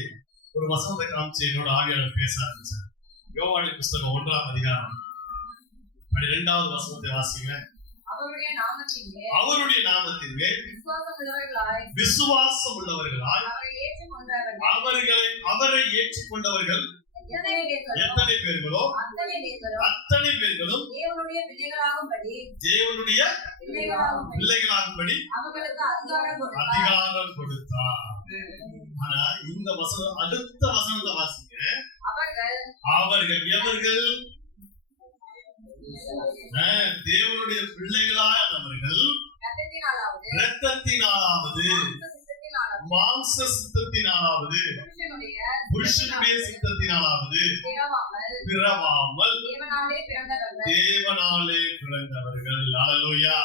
ஒரு வசனத்தை காமிச்சு என்னோட ஆவியானவர் பேச ஆரம்பிச்சார். யோவானின் புஸ்தகம் 1ஆம் அதிகாரம் 12வது வசனத்தை வாசிங்க. அவருடைய நாமத்திலே விசுவாசம் உள்ளவர்களாய் அவரை ஏற்றுக்கொண்டவர்கள் எத்தனை பேர்களோ அத்தனை பேர்களும் தேவனுடைய பிள்ளைகளாகும்படி அவர்களுக்கு அதிகாரம் கொடுத்தார். ஆனா இந்த வசனம் அடுத்த வசனத்தை வாசிங்க. அவர்கள் எவர்கள்? தேவனுடைய பிள்ளைகளானவர்கள் இரத்தத்தினாலாவது மாம்ச சித்தத்தினாலாவது புருஷனுடைய சித்தத்தினாலாவது பிறவாமல் தேவனாலே பிறந்தவர்கள். அல்லேலூயா,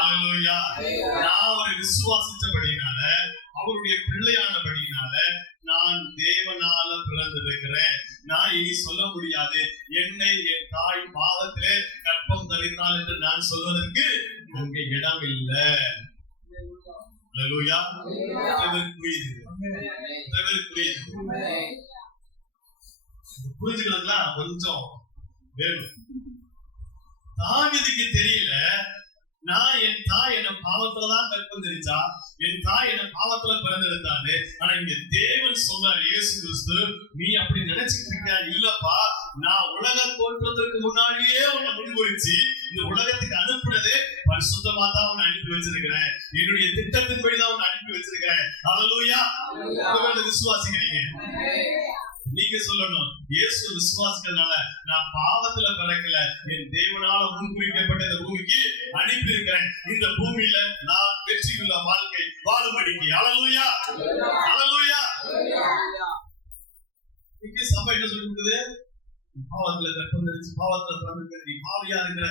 அல்லேலூயா. நான் அவரை விசுவாசிச்சபடினால, அவருடைய பிள்ளையானபடினால நான் தேவனால பிறந்திருக்கிறேன். நான் இனி சொல்ல முடியாது என்னை என் தாய் பாதத்திலே கற்பம் தரித்தாள் என்று நான் சொல்வதற்கு அங்கே இடம் இல்லை. அல்லேலூயா. புரிஞ்சுக்கலாம் கொஞ்சம் வேணும். தாவீதுக்கு தெரியல, நான் என் தாய் என்ன பாவத்துலதான் கற்பம் தெரிச்சா, என் தாய் என்ன பாவத்துல பிறந்திருந்தாரு. ஆனா இங்க தேவன் சொல்றாரு, இயேசு கிறிஸ்து, நீ அப்படி நினைச்சுட்டு இருக்கியா? இல்லப்பா, நான் உலக தோற்றத்திற்கு முன்னாடியே உன்னை முன்குறிச்சு இந்த உலகத்துக்கு அனுப்புனதே பரிசுத்தமா தான் உன்னை அனுப்பி வச்சிருக்கிறேன். என்னுடைய திட்டத்தின்படிதான் உன்னை அனுப்பி வச்சிருக்கிறேன். அல்லேலூயா. விசுவாசிக்கிறீங்க? நீங்க சொல்லணும், இயேசு விசுவாசிக்கிறதுனால நான் பாவத்துல பிறக்கல, என் தேவனால முன்குறிக்கப்பட்ட இந்த பூமிக்கு அனுப்பி இருக்கிறேன். இந்த பூமியில நான் வெற்றியுள்ள வாழ்க்கை வாழும்படிக்கு. அல்லேலூயா, அல்லேலூயா. இங்க சபை என்ன சொல்லி கொடுக்குது? பாவத்துல கற்பம் தரிச்சு பாவத்துல பிறந்திருக்க நீ பாவியா இருக்கிற.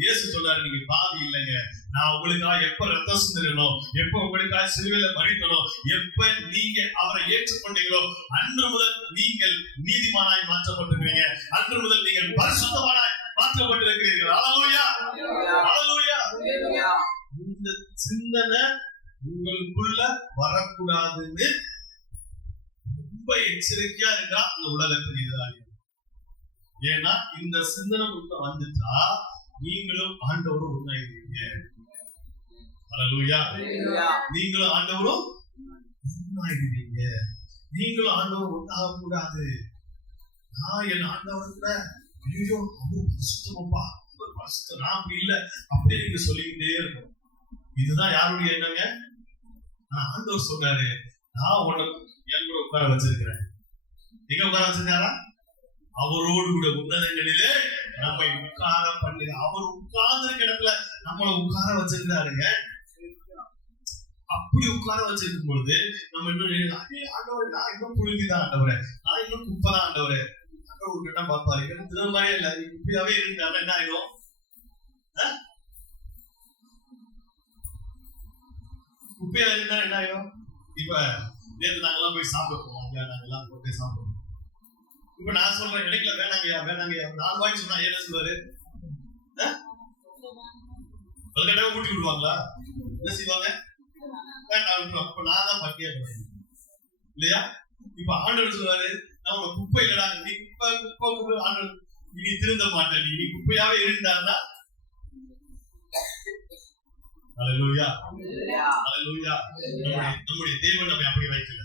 இயேசு சொல்றாரு, நீங்க பாவி இல்லைங்க. நான் உங்களுக்காக எப்ப ரத்தம் சிந்தணும், எப்ப உங்களுக்காக சிலுவையில மரித்தனோ, எப்ப நீங்க அவரை ஏற்றுக்கொண்டீங்களோ அன்று முதல் நீங்கள் நீதிமானாய் மாற்றப்பட்டிருக்கீங்க. அன்று முதல் நீங்கள் பரிசுத்தமானாய் மாற்றப்பட்டிருக்கிறீர்கள். அல்லேலூயா, அல்லேலூயா. இந்த சிந்தனை உங்களுக்குள்ள வரக்கூடாதுன்னு ரொம்ப எச்சரிக்கையா இருக்கா இந்த உலகத்தின் எதிராளி. ஏன்னா இந்த சிந்தனை வந்துட்டா நீங்களும் ஆண்டவரும் ஒன்னாயிருக்கீங்க. அல்லேலூயா. நீங்களும் ஆண்டவரும் ஒன்னாயிருக்கீங்க. நீங்களும் ஆண்டவரும் ஒன்னாக கூடாது. நான் என் ஆண்டவர்ல ஐயோ அவரு பரிசுத்தமப்பா, பரிசுத்தம், நான் அப்படி இல்லை அப்படியே நீங்க சொல்லிக்கிட்டே இருக்கணும். இதுதான் யாருடைய எண்ணங்க? ஆண்டவர் சொன்னாரு, நான் உனக்கு என் கூட உட்கார வச்சிருக்கிறேன். எங்க உட்கார வச்சிருக்காரா? அவரோடு கூட உன்னதங்களிலே நம்மை உட்கார பண்ணுங்க. அவர் உட்கார்ந்த இடத்துல நம்மளை உட்கார வச்சிருந்தாருங்க. அப்படி உட்கார வச்சிருக்கும் பொழுது நம்ம இன்னும் ஆண்டவரே, நான் இன்னும் புழுதிதான் ஆண்டவரே, நான் இன்னும் குப்பைதான் ஆண்டவரே. ஆண்டவர் ஒரு கட்டம் பார்ப்பாரு, எனக்கு தினம் மாதிரியே இல்லை, குப்பையாவே இருந்தாலும் என்ன ஆயிடும்? குப்பையா இருந்தா என்ன ஆயிடும்? இப்ப நேற்று நாங்கெல்லாம் போய் சாப்பிடுவோம், நாங்க எல்லாம் போய் சாப்பிடுவோம். இப்ப நான் சொல்றேன், கிடைக்கல, வேணாங்கய்யா வேணாங்கய்யா, 4 வாங்கி சொன்னா என்ன சொல்லுவாரு? ஊட்டி விடுவாங்களா? என்ன செய்வாங்க? வேண்டாம். அப்ப நான் தான் பட்டியா போறேன் இல்லையா? இப்ப ஆண்டவர் சொல்லுவாரு, நான் உங்க குப்பை இல்லடா, நீ குப்பை குப்பை குப்பை. ஆண்டவர், நீ திருந்த மாட்டேன், நீ குப்பையாவே இருந்தாருன்னா. அல்லேலூயா, அல்லேலூயா. நம்முடைய தேவன் நம்மை அப்படி வைக்கல.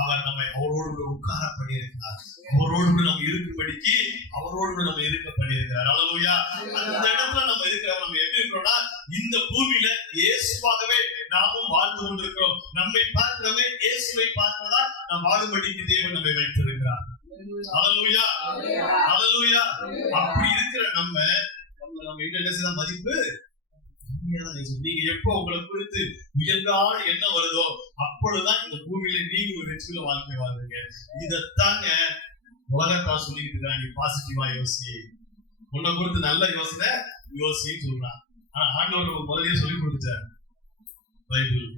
அவர் நம்மை அவரோடு உட்கார பண்ணியிருக்கிறார். அவரோடு நம்ம இருக்கும்படிக்கு அவரோடு நம்ம இருக்க பண்ணியிருக்கிறார். அல்லேலூயா. அந்த இடத்துல நம்ம இருக்கிறோம். நம்ம எப்படி இருக்கிறோம்னா, இந்த பூமியில இயேசுவாகவே நாமும் வாழ்ந்து கொண்டிருக்கிறோம். நம்மை பார்க்கிறவங்க இயேசுவை பார்க்கிறதா நாம் வாழும்படிக்கு தேவன் நம்மை வைத்திருக்கிறார். ஹல்லேலூயா, ஹல்லேலூயா. அப்படி இருக்கிற நம்ம என்ன செய்யலாம்? மதிப்பு. நீங்க எப்போ உங்களை குறித்து உயர்வான எண்ணம் வருதோ அப்பொழுதுதான் இந்த பூமியில நீங்க ஒரு வெற்றியுள்ள வாழ்க்கை வாழ்றீங்க. இதத்தாங்க உலகத்தா சொல்லிட்டு இருக்கிறான். நீ பாசிட்டிவா யோசி, உன்னை குறித்து நல்ல யோசனை யோசின்னு சொல்றான். ஆனா ஆண்டவர் முதலே சொல்லி கொடுத்தார். பைபிள்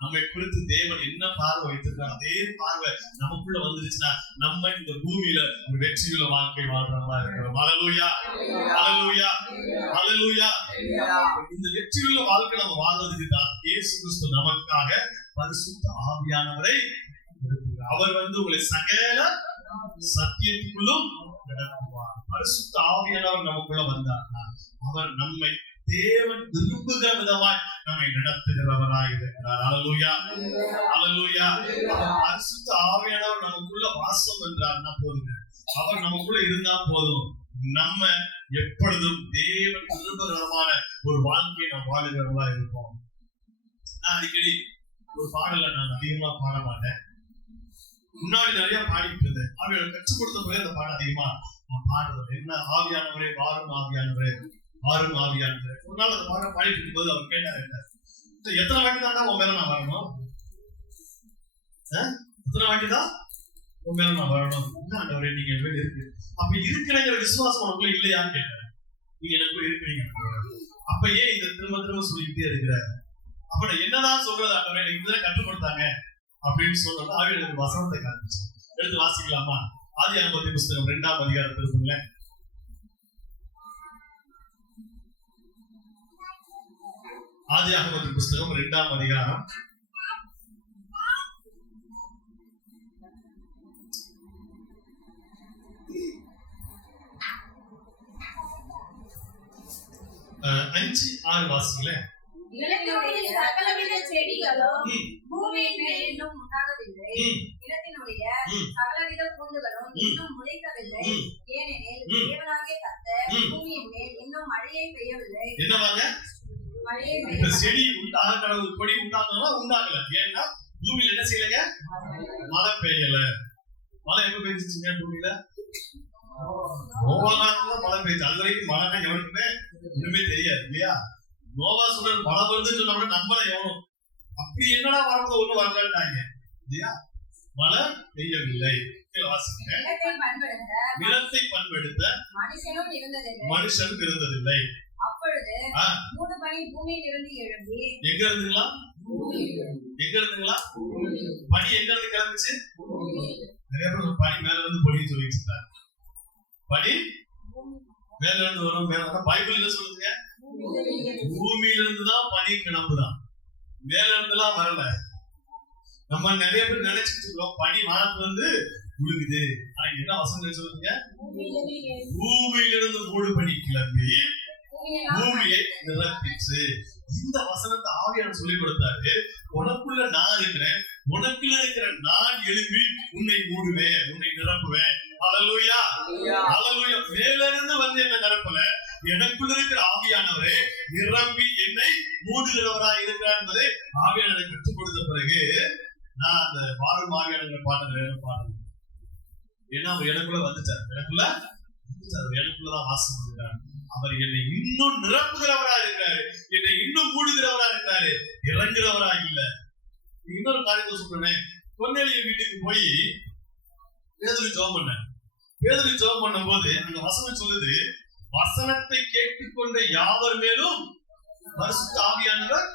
நம்மை குறித்து தேவன் என்ன பார்வை வைத்திருக்காங்க, அதே பார்வை நமக்குள்ள வந்துருச்சுன்னா நம்ம இந்த பூமியில ஒரு வெற்றியுள்ள வாழ்க்கை வாழ்றவங்களா இருக்கிறோம். ஹல்லேலூயா, ஹல்லேலூயா, ஹல்லேலூயா. இந்த வெற்றியுள்ள வாழ்க்கை நம்ம வாழ்றதுக்கு தான் இயேசு கிறிஸ்து நமக்காக பரிசுத்த ஆவியானவரை அவர் உங்களை சகல சத்தியத்துக்குள்ளும் நடத்துவார். பரிசுத்த ஆவியானவர் நமக்குள்ள வந்தார்னா அவர் நம்மை தேவன் விரும்புகிற விதமாய் நம்மை நடத்துகிறவராய் இருக்கிறார். ஹல்லேலூயா, ஹல்லேலூயா. அவர் பரிசுத்த ஆவியானவர் நமக்குள்ள வாசம் என்றார்னா போதுங்க. அவர் நமக்குள்ள இருந்தா போதும். நம்ம எப்பொழுதும் தேவன் விரும்புகிறமான ஒரு வாழ்க்கையை நாம் வாழுகிறவங்களா இருப்போம். நான் அடிக்கடி ஒரு பாடலை நான் அதிகமா பாட மாட்டேன். முன்னாடி நிறைய பாடிட்டு இருந்தேன். அவர்கள் கற்றுக் கொடுத்த போய் அந்த பாடம் அதிகமா நான் பாடுறது என்ன, ஆவியானவரே வாரும், ஆவியானவரே வாரும், ஆவியானவரே. ஒரு நாள் அந்த பாடம் பாடிட்டு இருக்கும்போது அவர் கேட்டார், எத்தனை வாட்டி தாண்டா உன் மேல நான் வரணும்? எத்தனை வாட்டி தான் உன் மேல நான் வரணும்? என்ன ஆண்டவரே நீங்க என் மேல இருக்கு, அப்ப இருக்கிறங்கிற விசுவாசம் உனக்குள்ள இல்லையான்னு கேட்டாரு. நீங்க எனக்குள்ள இருக்கிறீங்க, அப்ப ஏன் இதை திரும்ப திரும்ப சொல்லிக்கிட்டே இருக்கிற? அப்ப நான் என்னதான் சொல்றது ஆண்டவரே, எனக்கு இதுதான் கற்றுக் கொடுத்தாங்க அப்படின்னு சொல்றது. ஆவியானவர் வசனத்தை காமிச்சு எடுத்து வாசிக்கலாமா? ஆதியாகமத்தின் புஸ்தகம் 2ஆம் அதிகாரத்தில் இருக்குல்ல, ஆதியாகமத்தின் புஸ்தகம் 2ஆம் அதிகாரம் 5-6 வாசிங்களே. நிலத்தினுடைய சகலவித செடிகளும் பூமியின் மேல் இன்னும் உண்டாகவில்லை. நிலத்தினுடைய சகலவித பூண்டுகளும் இன்னும் முளைக்கவில்லை. ஏனெனில் தேவனாகிய கர்த்தர் பூமியின் மேல் இன்னும் மழையை பெய்யவில்லை. என்னவாங்க? மழையை இந்த செடி உண்டாக கொடி உண்டாகலாம் உண்டாகல. ஏன்னா பூமியில என்ன செய்யலைங்க? மழை பெய்யல. மழை எப்ப பெய்ஞ்சிச்சுங்க பூமியில? நோவா காலத்துல மழை பெய்யுது. அது வரைக்கும் மழைனா எவனுக்குமே ஒண்ணுமே தெரியாது இல்லையா? நோவா சொல்ற மழை வருதுன்னு சொன்னா நம்பல எவனும். அப்படி என்னடா வரப்போ ஒண்ணு வரலாட்டாங்க இல்லையா? மழை பெய்யவில்லை. நிலத்தை பண்படுத்த மனுஷன் இருந்ததில்லை. அப்பொழுது மூடு பனி பூமியில் இருந்து எழும்பி எங்க இருந்துங்களா? எங்க இருந்துங்களா? பனி எங்க இருந்து கிளம்பிச்சு? நிறைய பேர் பனி மேல இருந்து பொழின்னு சொல்லிட்டு இருந்தாங்க. பனி மேல இருந்து வரும். மேல பைபிள் என்ன சொல்லுங்க? பூமியில இருந்துதான் பனி கிளம்புதான், மேல இருந்துலாம் வரல. நம்ம நிறைய பேர் நினைச்சிட்டு இருக்கோம் பனி வானத்துல இருந்து விழுகுது. ஆனா என்ன வசனம் சொல்லுங்க? பூமியிலிருந்து மூடு பனி கிளம்பி பூமியை நிரப்பிச்சு. இந்த வசனத்தை ஆவியானவர் சொல்லிக் கொடுத்தாரு. உனக்குள்ள நான் இருக்கிறேன், உனக்குள்ள இருக்கிற நான் எழுப்பி உன்னை மூடுவேன், உன்னை நிரப்புவேன். ஹல்லேலூயா, ஹல்லேலூயா. மேல இருந்து வந்து என்ன நிரப்பல, எனக்குள்ள இருக்கிற ஆவியானவரே நிரம்பி என்னை மூடுகிறவராய் இருக்கிறார் என்பதை ஆவியானவரை கற்றுக் கொடுத்த பிறகு நான் அந்த வாரும் ஆவியானவரை பாடுறேன். ஏன்னா அவர் எனக்குள்ள வந்துட்டார், எனக்குள்ளதான் வாசம் பண்ணுறார். அவர் என்னை இன்னும் நிரப்புகிறவரா இருக்காரு, என்னை இன்னும் மூடுகிறவரா இருக்காரு, இறங்குகிறவரா இல்ல. இன்னொரு காரியத்தை சொல்றேன். கொர்நேலிய வீட்டுக்கு போய் பேதுரு ஜெபம் பண்ணேன். பேதுரு ஜெபம் பண்ணும் போது அந்த வசனம் சொல்லுது, வசனத்தை கேட்டுக்கொண்ட யாவர் மேலும் பரிசுத்த ஆவியானவர்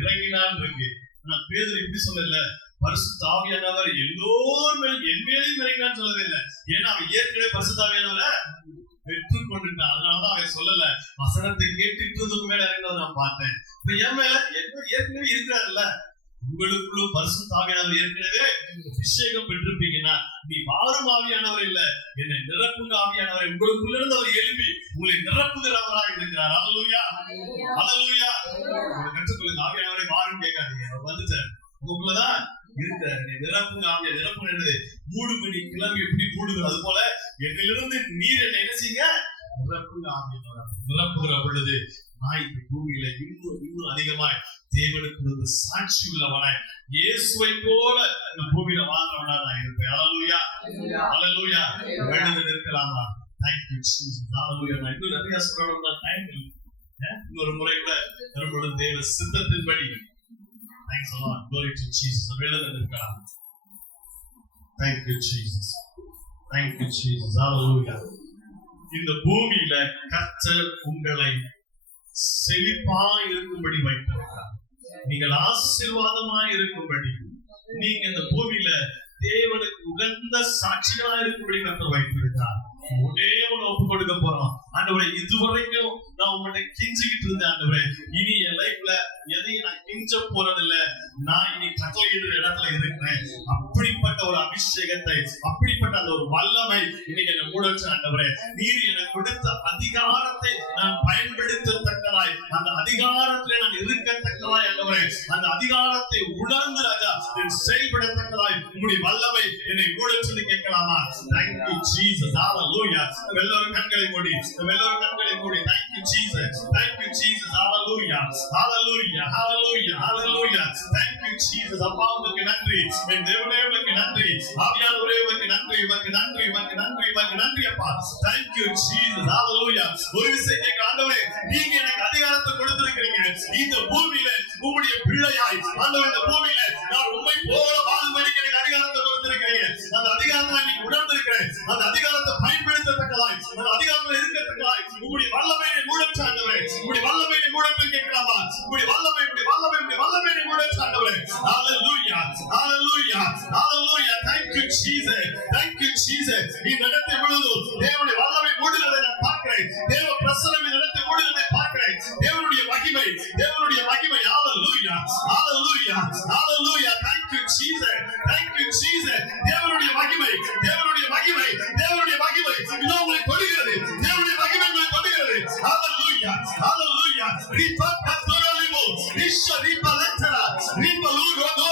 இறங்கினார் இருக்கு. ஆனா பேதுரு இப்படி சொல்லல, பரிசுத்த ஆவியானவர் எல்லோர் மேலும் என் மேலும் இறங்கினான்னு சொல்லவே இல்லை. ஏன்னா அவன் ஏற்கனவே பரிசுத்த ஆவியானவரை பெற்றுக் கொண்டுட்டான். அதனாலதான் அவன் சொல்லல, வசனத்தை கேட்டுட்டு மேல இறங்கினதை நான் பார்த்தேன். இப்ப என் மேல என்ன ஏற்கனவே இருக்கிறாருல்ல, உங்களுக்குள்ளும் பரிசுத்த ஆவியானவர் ஏற்கனவே அபிஷேகம் பெற்றிருப்பீங்கன்னா நீ வாரும் ஆவியானவர் இல்ல, என்னை நிரப்புங்க ஆவியானவர். உங்களுக்குள்ள இருந்து அவர் எழுப்பி உங்களை நிரப்புகிறவராக இருக்கிறார். ஹல்லேலூயா, ஹல்லேலூயா. கற்றுக்கொள்ளுங்க. ஆவியானவரை வாரும் கேட்காதீங்க, அவர் வந்துட்டார், உங்களுக்குள்ளதான் இருக்கிறார். நிரப்புங்க ஆவியா. நிரப்புறது மூடு பனி கிளம்பி எப்படி மூடுகிறது, அது போல என்னிலிருந்து நீர் என்ன செய்யுங்க? நிரப்புங்க ஆவியானவர். நிரப்புகிற பொழுது நான் இந்த பூமியில இன்னும் அதிகமாய் தேவனுக்கு சாட்சி உள்ளவனாய் இயேசுவை போல இந்த பூமியில வாழ்றவனா நான் இருப்பேன். அல்லேலூயா, அல்லேலூயா. வேண்டுதல் இருக்கலாமா? Thank you Jesus. Hallelujah. நான் இன்னும் நிறைய சொல்லணும்னா டைம் இல்லை. இன்னொரு முறை கூட திரும்ப தேவ சித்தத்தின்படி. Thanks a lot. Glory to Jesus. வேண்டுதல் இருக்கலாம். Thank you Jesus. Thank you Jesus. Hallelujah. இந்த பூமியில கர்த்தர் உங்களை செழிப்பாய் இருக்கும்படி வைத்திருக்கிறார். நீங்கள் ஆசீர்வாதமாய் இருக்கும்படி, நீங்க இந்த பூமியில தேவனுக்கு உகந்த சாட்சிகளாய் இருக்கும்படி கர்த்தர் வைத்திருக்கிறார். ஒரே ஒன்று ஒப்பு கொடுக்க போறோம். ஆண்டவரே, இதுவரைக்கும் நான் உங்கள்கிட்ட கெஞ்சிக்கிட்டு இருந்தேன். ஆண்டவரே, இனி என் லைஃப்ல எதையும் நான் கெஞ்ச போறதில்ல. நான் இனி கட்டளையிடுற இடத்துல இருக்கிறேன். அப்படிப்பட்ட ஒரு அபிஷேகத்தை, அப்படிப்பட்ட அந்த ஒரு வல்லமை இன்னைக்கு என்ன மூட வச்ச ஆண்டவரே, நீர் எனக்கு கொடுத்த அதிகாரத்தை நான் பயன்படுத்தத்தக்கதாய், அந்த அதிகாரத்திலே நான் இருக்கத்தக்கதாய் ஆண்டவரே, அந்த அதிகாரத்தை உணர்ந்து ராஜா செயல்படத்தக்கதாய் உங்களுடைய வல்லமை என்னை மூட சொல்லி கேட்கலாமா? Thank you Jesus. Hallelujah. எல்லாரும் கண்களை மூடி, எல்லாரும் கண்களை மூடி. Thank you Jesus. Thank you Jesus. Hallelujah. Hallelujah. Hallelujah. Hallelujah. Thank you Jesus. அப்பா உங்களுக்கு நன்றி. என் தேவனே உங்களுக்கு நன்றி. ஆவியானவரே உங்களுக்கு நன்றி. உங்களுக்கு நன்றி. உங்களுக்கு நன்றி. உங்களுக்கு நன்றி அப்பா. Thank you Jesus. Hallelujah. ஒரு விஷயம் கேட்க ஆண்டவரே, நீங்க எனக்கு அதிகாரத்தை கொடுத்திருக்கிறீங்க. இந்த பூமியில உம்முடைய பிள்ளையாய் ஆண்டவரே, இந்த பூமியில நான் உம்மை போல வாழ்வதற்கு எனக்கு அதிகாரத்தை கொடுத்திருக்கிறீங்க. அந்த அதிகாரத்தை நீ உணர்ந்திருக்கிறேன். அந்த அதிகாரத்தை பயன்படுத்தத்தக்கதாய், அந்த அதிகாரத்தில் இருக்கத்தக்கதாய் உங்களுடைய வல்லமையை மூடச் ஆண்டவரே, உங்களுடைய வல்லமையை மூடச் கேட்கலாமா? உங்களுடைய வல்லமை, உங்களுடைய வல்லமை, உங்களுடைய வல்லமையை மூடச் ஆண்டவரே. Hallelujah. Hallelujah. Hallelujah. Thank you Jesus. Thank you Jesus. நீ நடத்தை முழுவதும் தேவனுடைய வல்லமை மூடுகிறதை நான் பார்க்கிறேன். தேவ பிரசன்னம் நடத்தை மூடுகிறதை பார்க்கிறேன். தேவனுடைய மகிமை, தேவனுடைய மகிமை. Hallelujah. Hallelujah. Hallelujah. Thank you Jesus. Thank you Jesus. தேவனுடைய மகிமை, தேவனுடைய மகிமை, தேவனுடைய மகிமை இதோ உங்களை தொடுகிறது. தேவனுடைய மகிமை உங்களை தொடுகிறது. Hallelujah. Hallelujah. Ripa katoralibo, risha ripa lentera, ripa lurogo,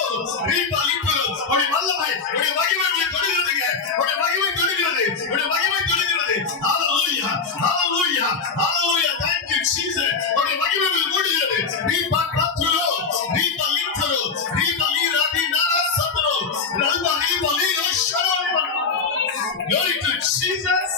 ripa lipro. உடைய வல்லமை, உடைய மகிமை உங்களை தொடுகிறதுங்க. உடைய மகிமை தொடுகிறது. உடைய மகிமை தொடுகிறது. Hallelujah. Hallelujah. Hallelujah. Thank you Jesus. உடைய மகிமை உங்களை மூடுகிறது. Ripa katoro, ripa lipro, ripa lirati nara satro, ripa ripa liro shalom. Glory to Jesus.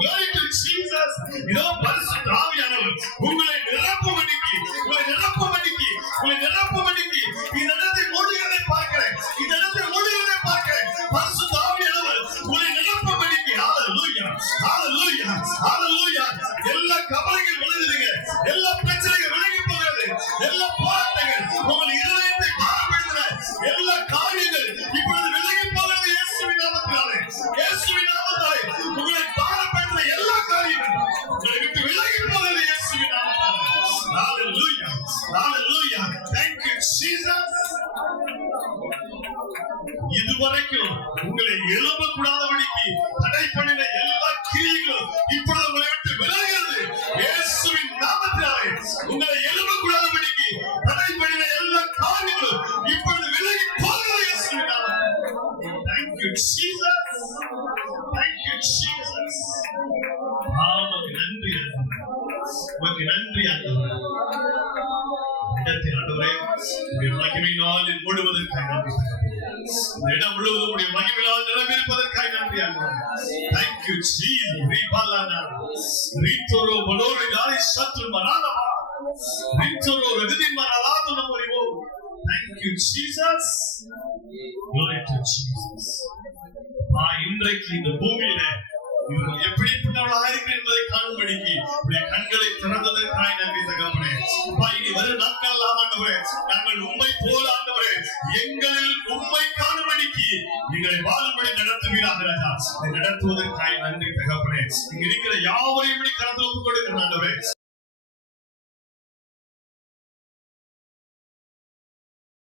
Glory to Jesus. இதோ பரிசுத்த ஆவியானவர் உங்களை நிரப்பும்படிக்கு, உங்களை நிரப்பும்படிக்கு, உங்களை நிரப்பும்படிக்கு இந்த இடத்தை மூடுகிறதை பார்க்கிறேன். இந்த இடத்தை மூடுகிறதை பார்க்கிறேன். பரிசுத்த ஆவியானவர் உங்களை நிரப்பும்படிக்கு. Hallelujah. Hallelujah. Hallelujah. எல்லா கவலைகள் விலகுதுங்க. எல்லா பிரச்சனைகள் விலகி போகிறது. எல்லா போராட்டங்கள், உங்கள் இதயத்தை பாரப்படுத்துற எல்லா காரியங்கள் இப்பொழுது விலகி போகிறது. இயேசுவின் நாமத்தினாலே, இயேசுவின் நாமத்தினாலே உங்களை பாரப்படுத்துற எல்லா காரியங்கள் உங்களை விட்டு விலகி போகிறது. இயேசுவின் நாமத்தினாலே. Hallelujah. Hallelujah. Thank you Jesus. இதுவரைக்கும் உங்களை எழுப்பக்கூடாதபடிக்கு தடை பண்ணின எல்லா கிரியைகளும் இப்பொழுது உங்களை விட்டு விலகிறது. இயேசுவின் நாமத்தினாலே உங்களை எழுப்பக்கூடாதபடிக்கு தடை பண்ணின எல்லா காரியங்களும் இப்பொழுது விலகி போகிறது. இயேசுவின் நாமத்தினாலே. Thank you Jesus. Thank you Jesus. ஆமென். நன்றி ஆண்டவரே. உமக்கு நன்றி ஆண்டவரே. இடத்தில் ஆண்டவரே, உம்முடைய மகிமையினால் மூடுவதற்காக நன்றி. இடம் முழுவதும் உம்முடைய மகிமையினால் நிரம்பியிருப்பதற்காக நன்றி ஆண்டவரே. Thank you Jesus. ரிபாலனா ரித்தோரோ மனோரி தாரி சத்ரு மனானா ரித்தோரோ ரகதி மனாலாது நமரிவோ. Thank you Jesus. Glory to Jesus. இன்றைக்கு இந்த பூமியில இவர்கள் எப்படிப்பட்டவர்களாக இருக்கிறார்கள் என்பதை காணும்படிக்கு உடைய கண்களை திறந்ததற்காய் நன்றி தகப்பனே. இனி வரும் நாட்கள் எல்லாம் ஆண்டவரே, நாங்கள் உம்மை போல ஆண்டவரே எங்களில் உம்மை காணும்படிக்கு எங்களை வாழும்படி நடத்துவீராக ராஜா. நடத்துவதற்காய் நன்றி தகப்பனே. இங்க இருக்கிற யாவரையும் கருத்தில் ஒப்புக் கொடுக்கிற ஆண்டவரே,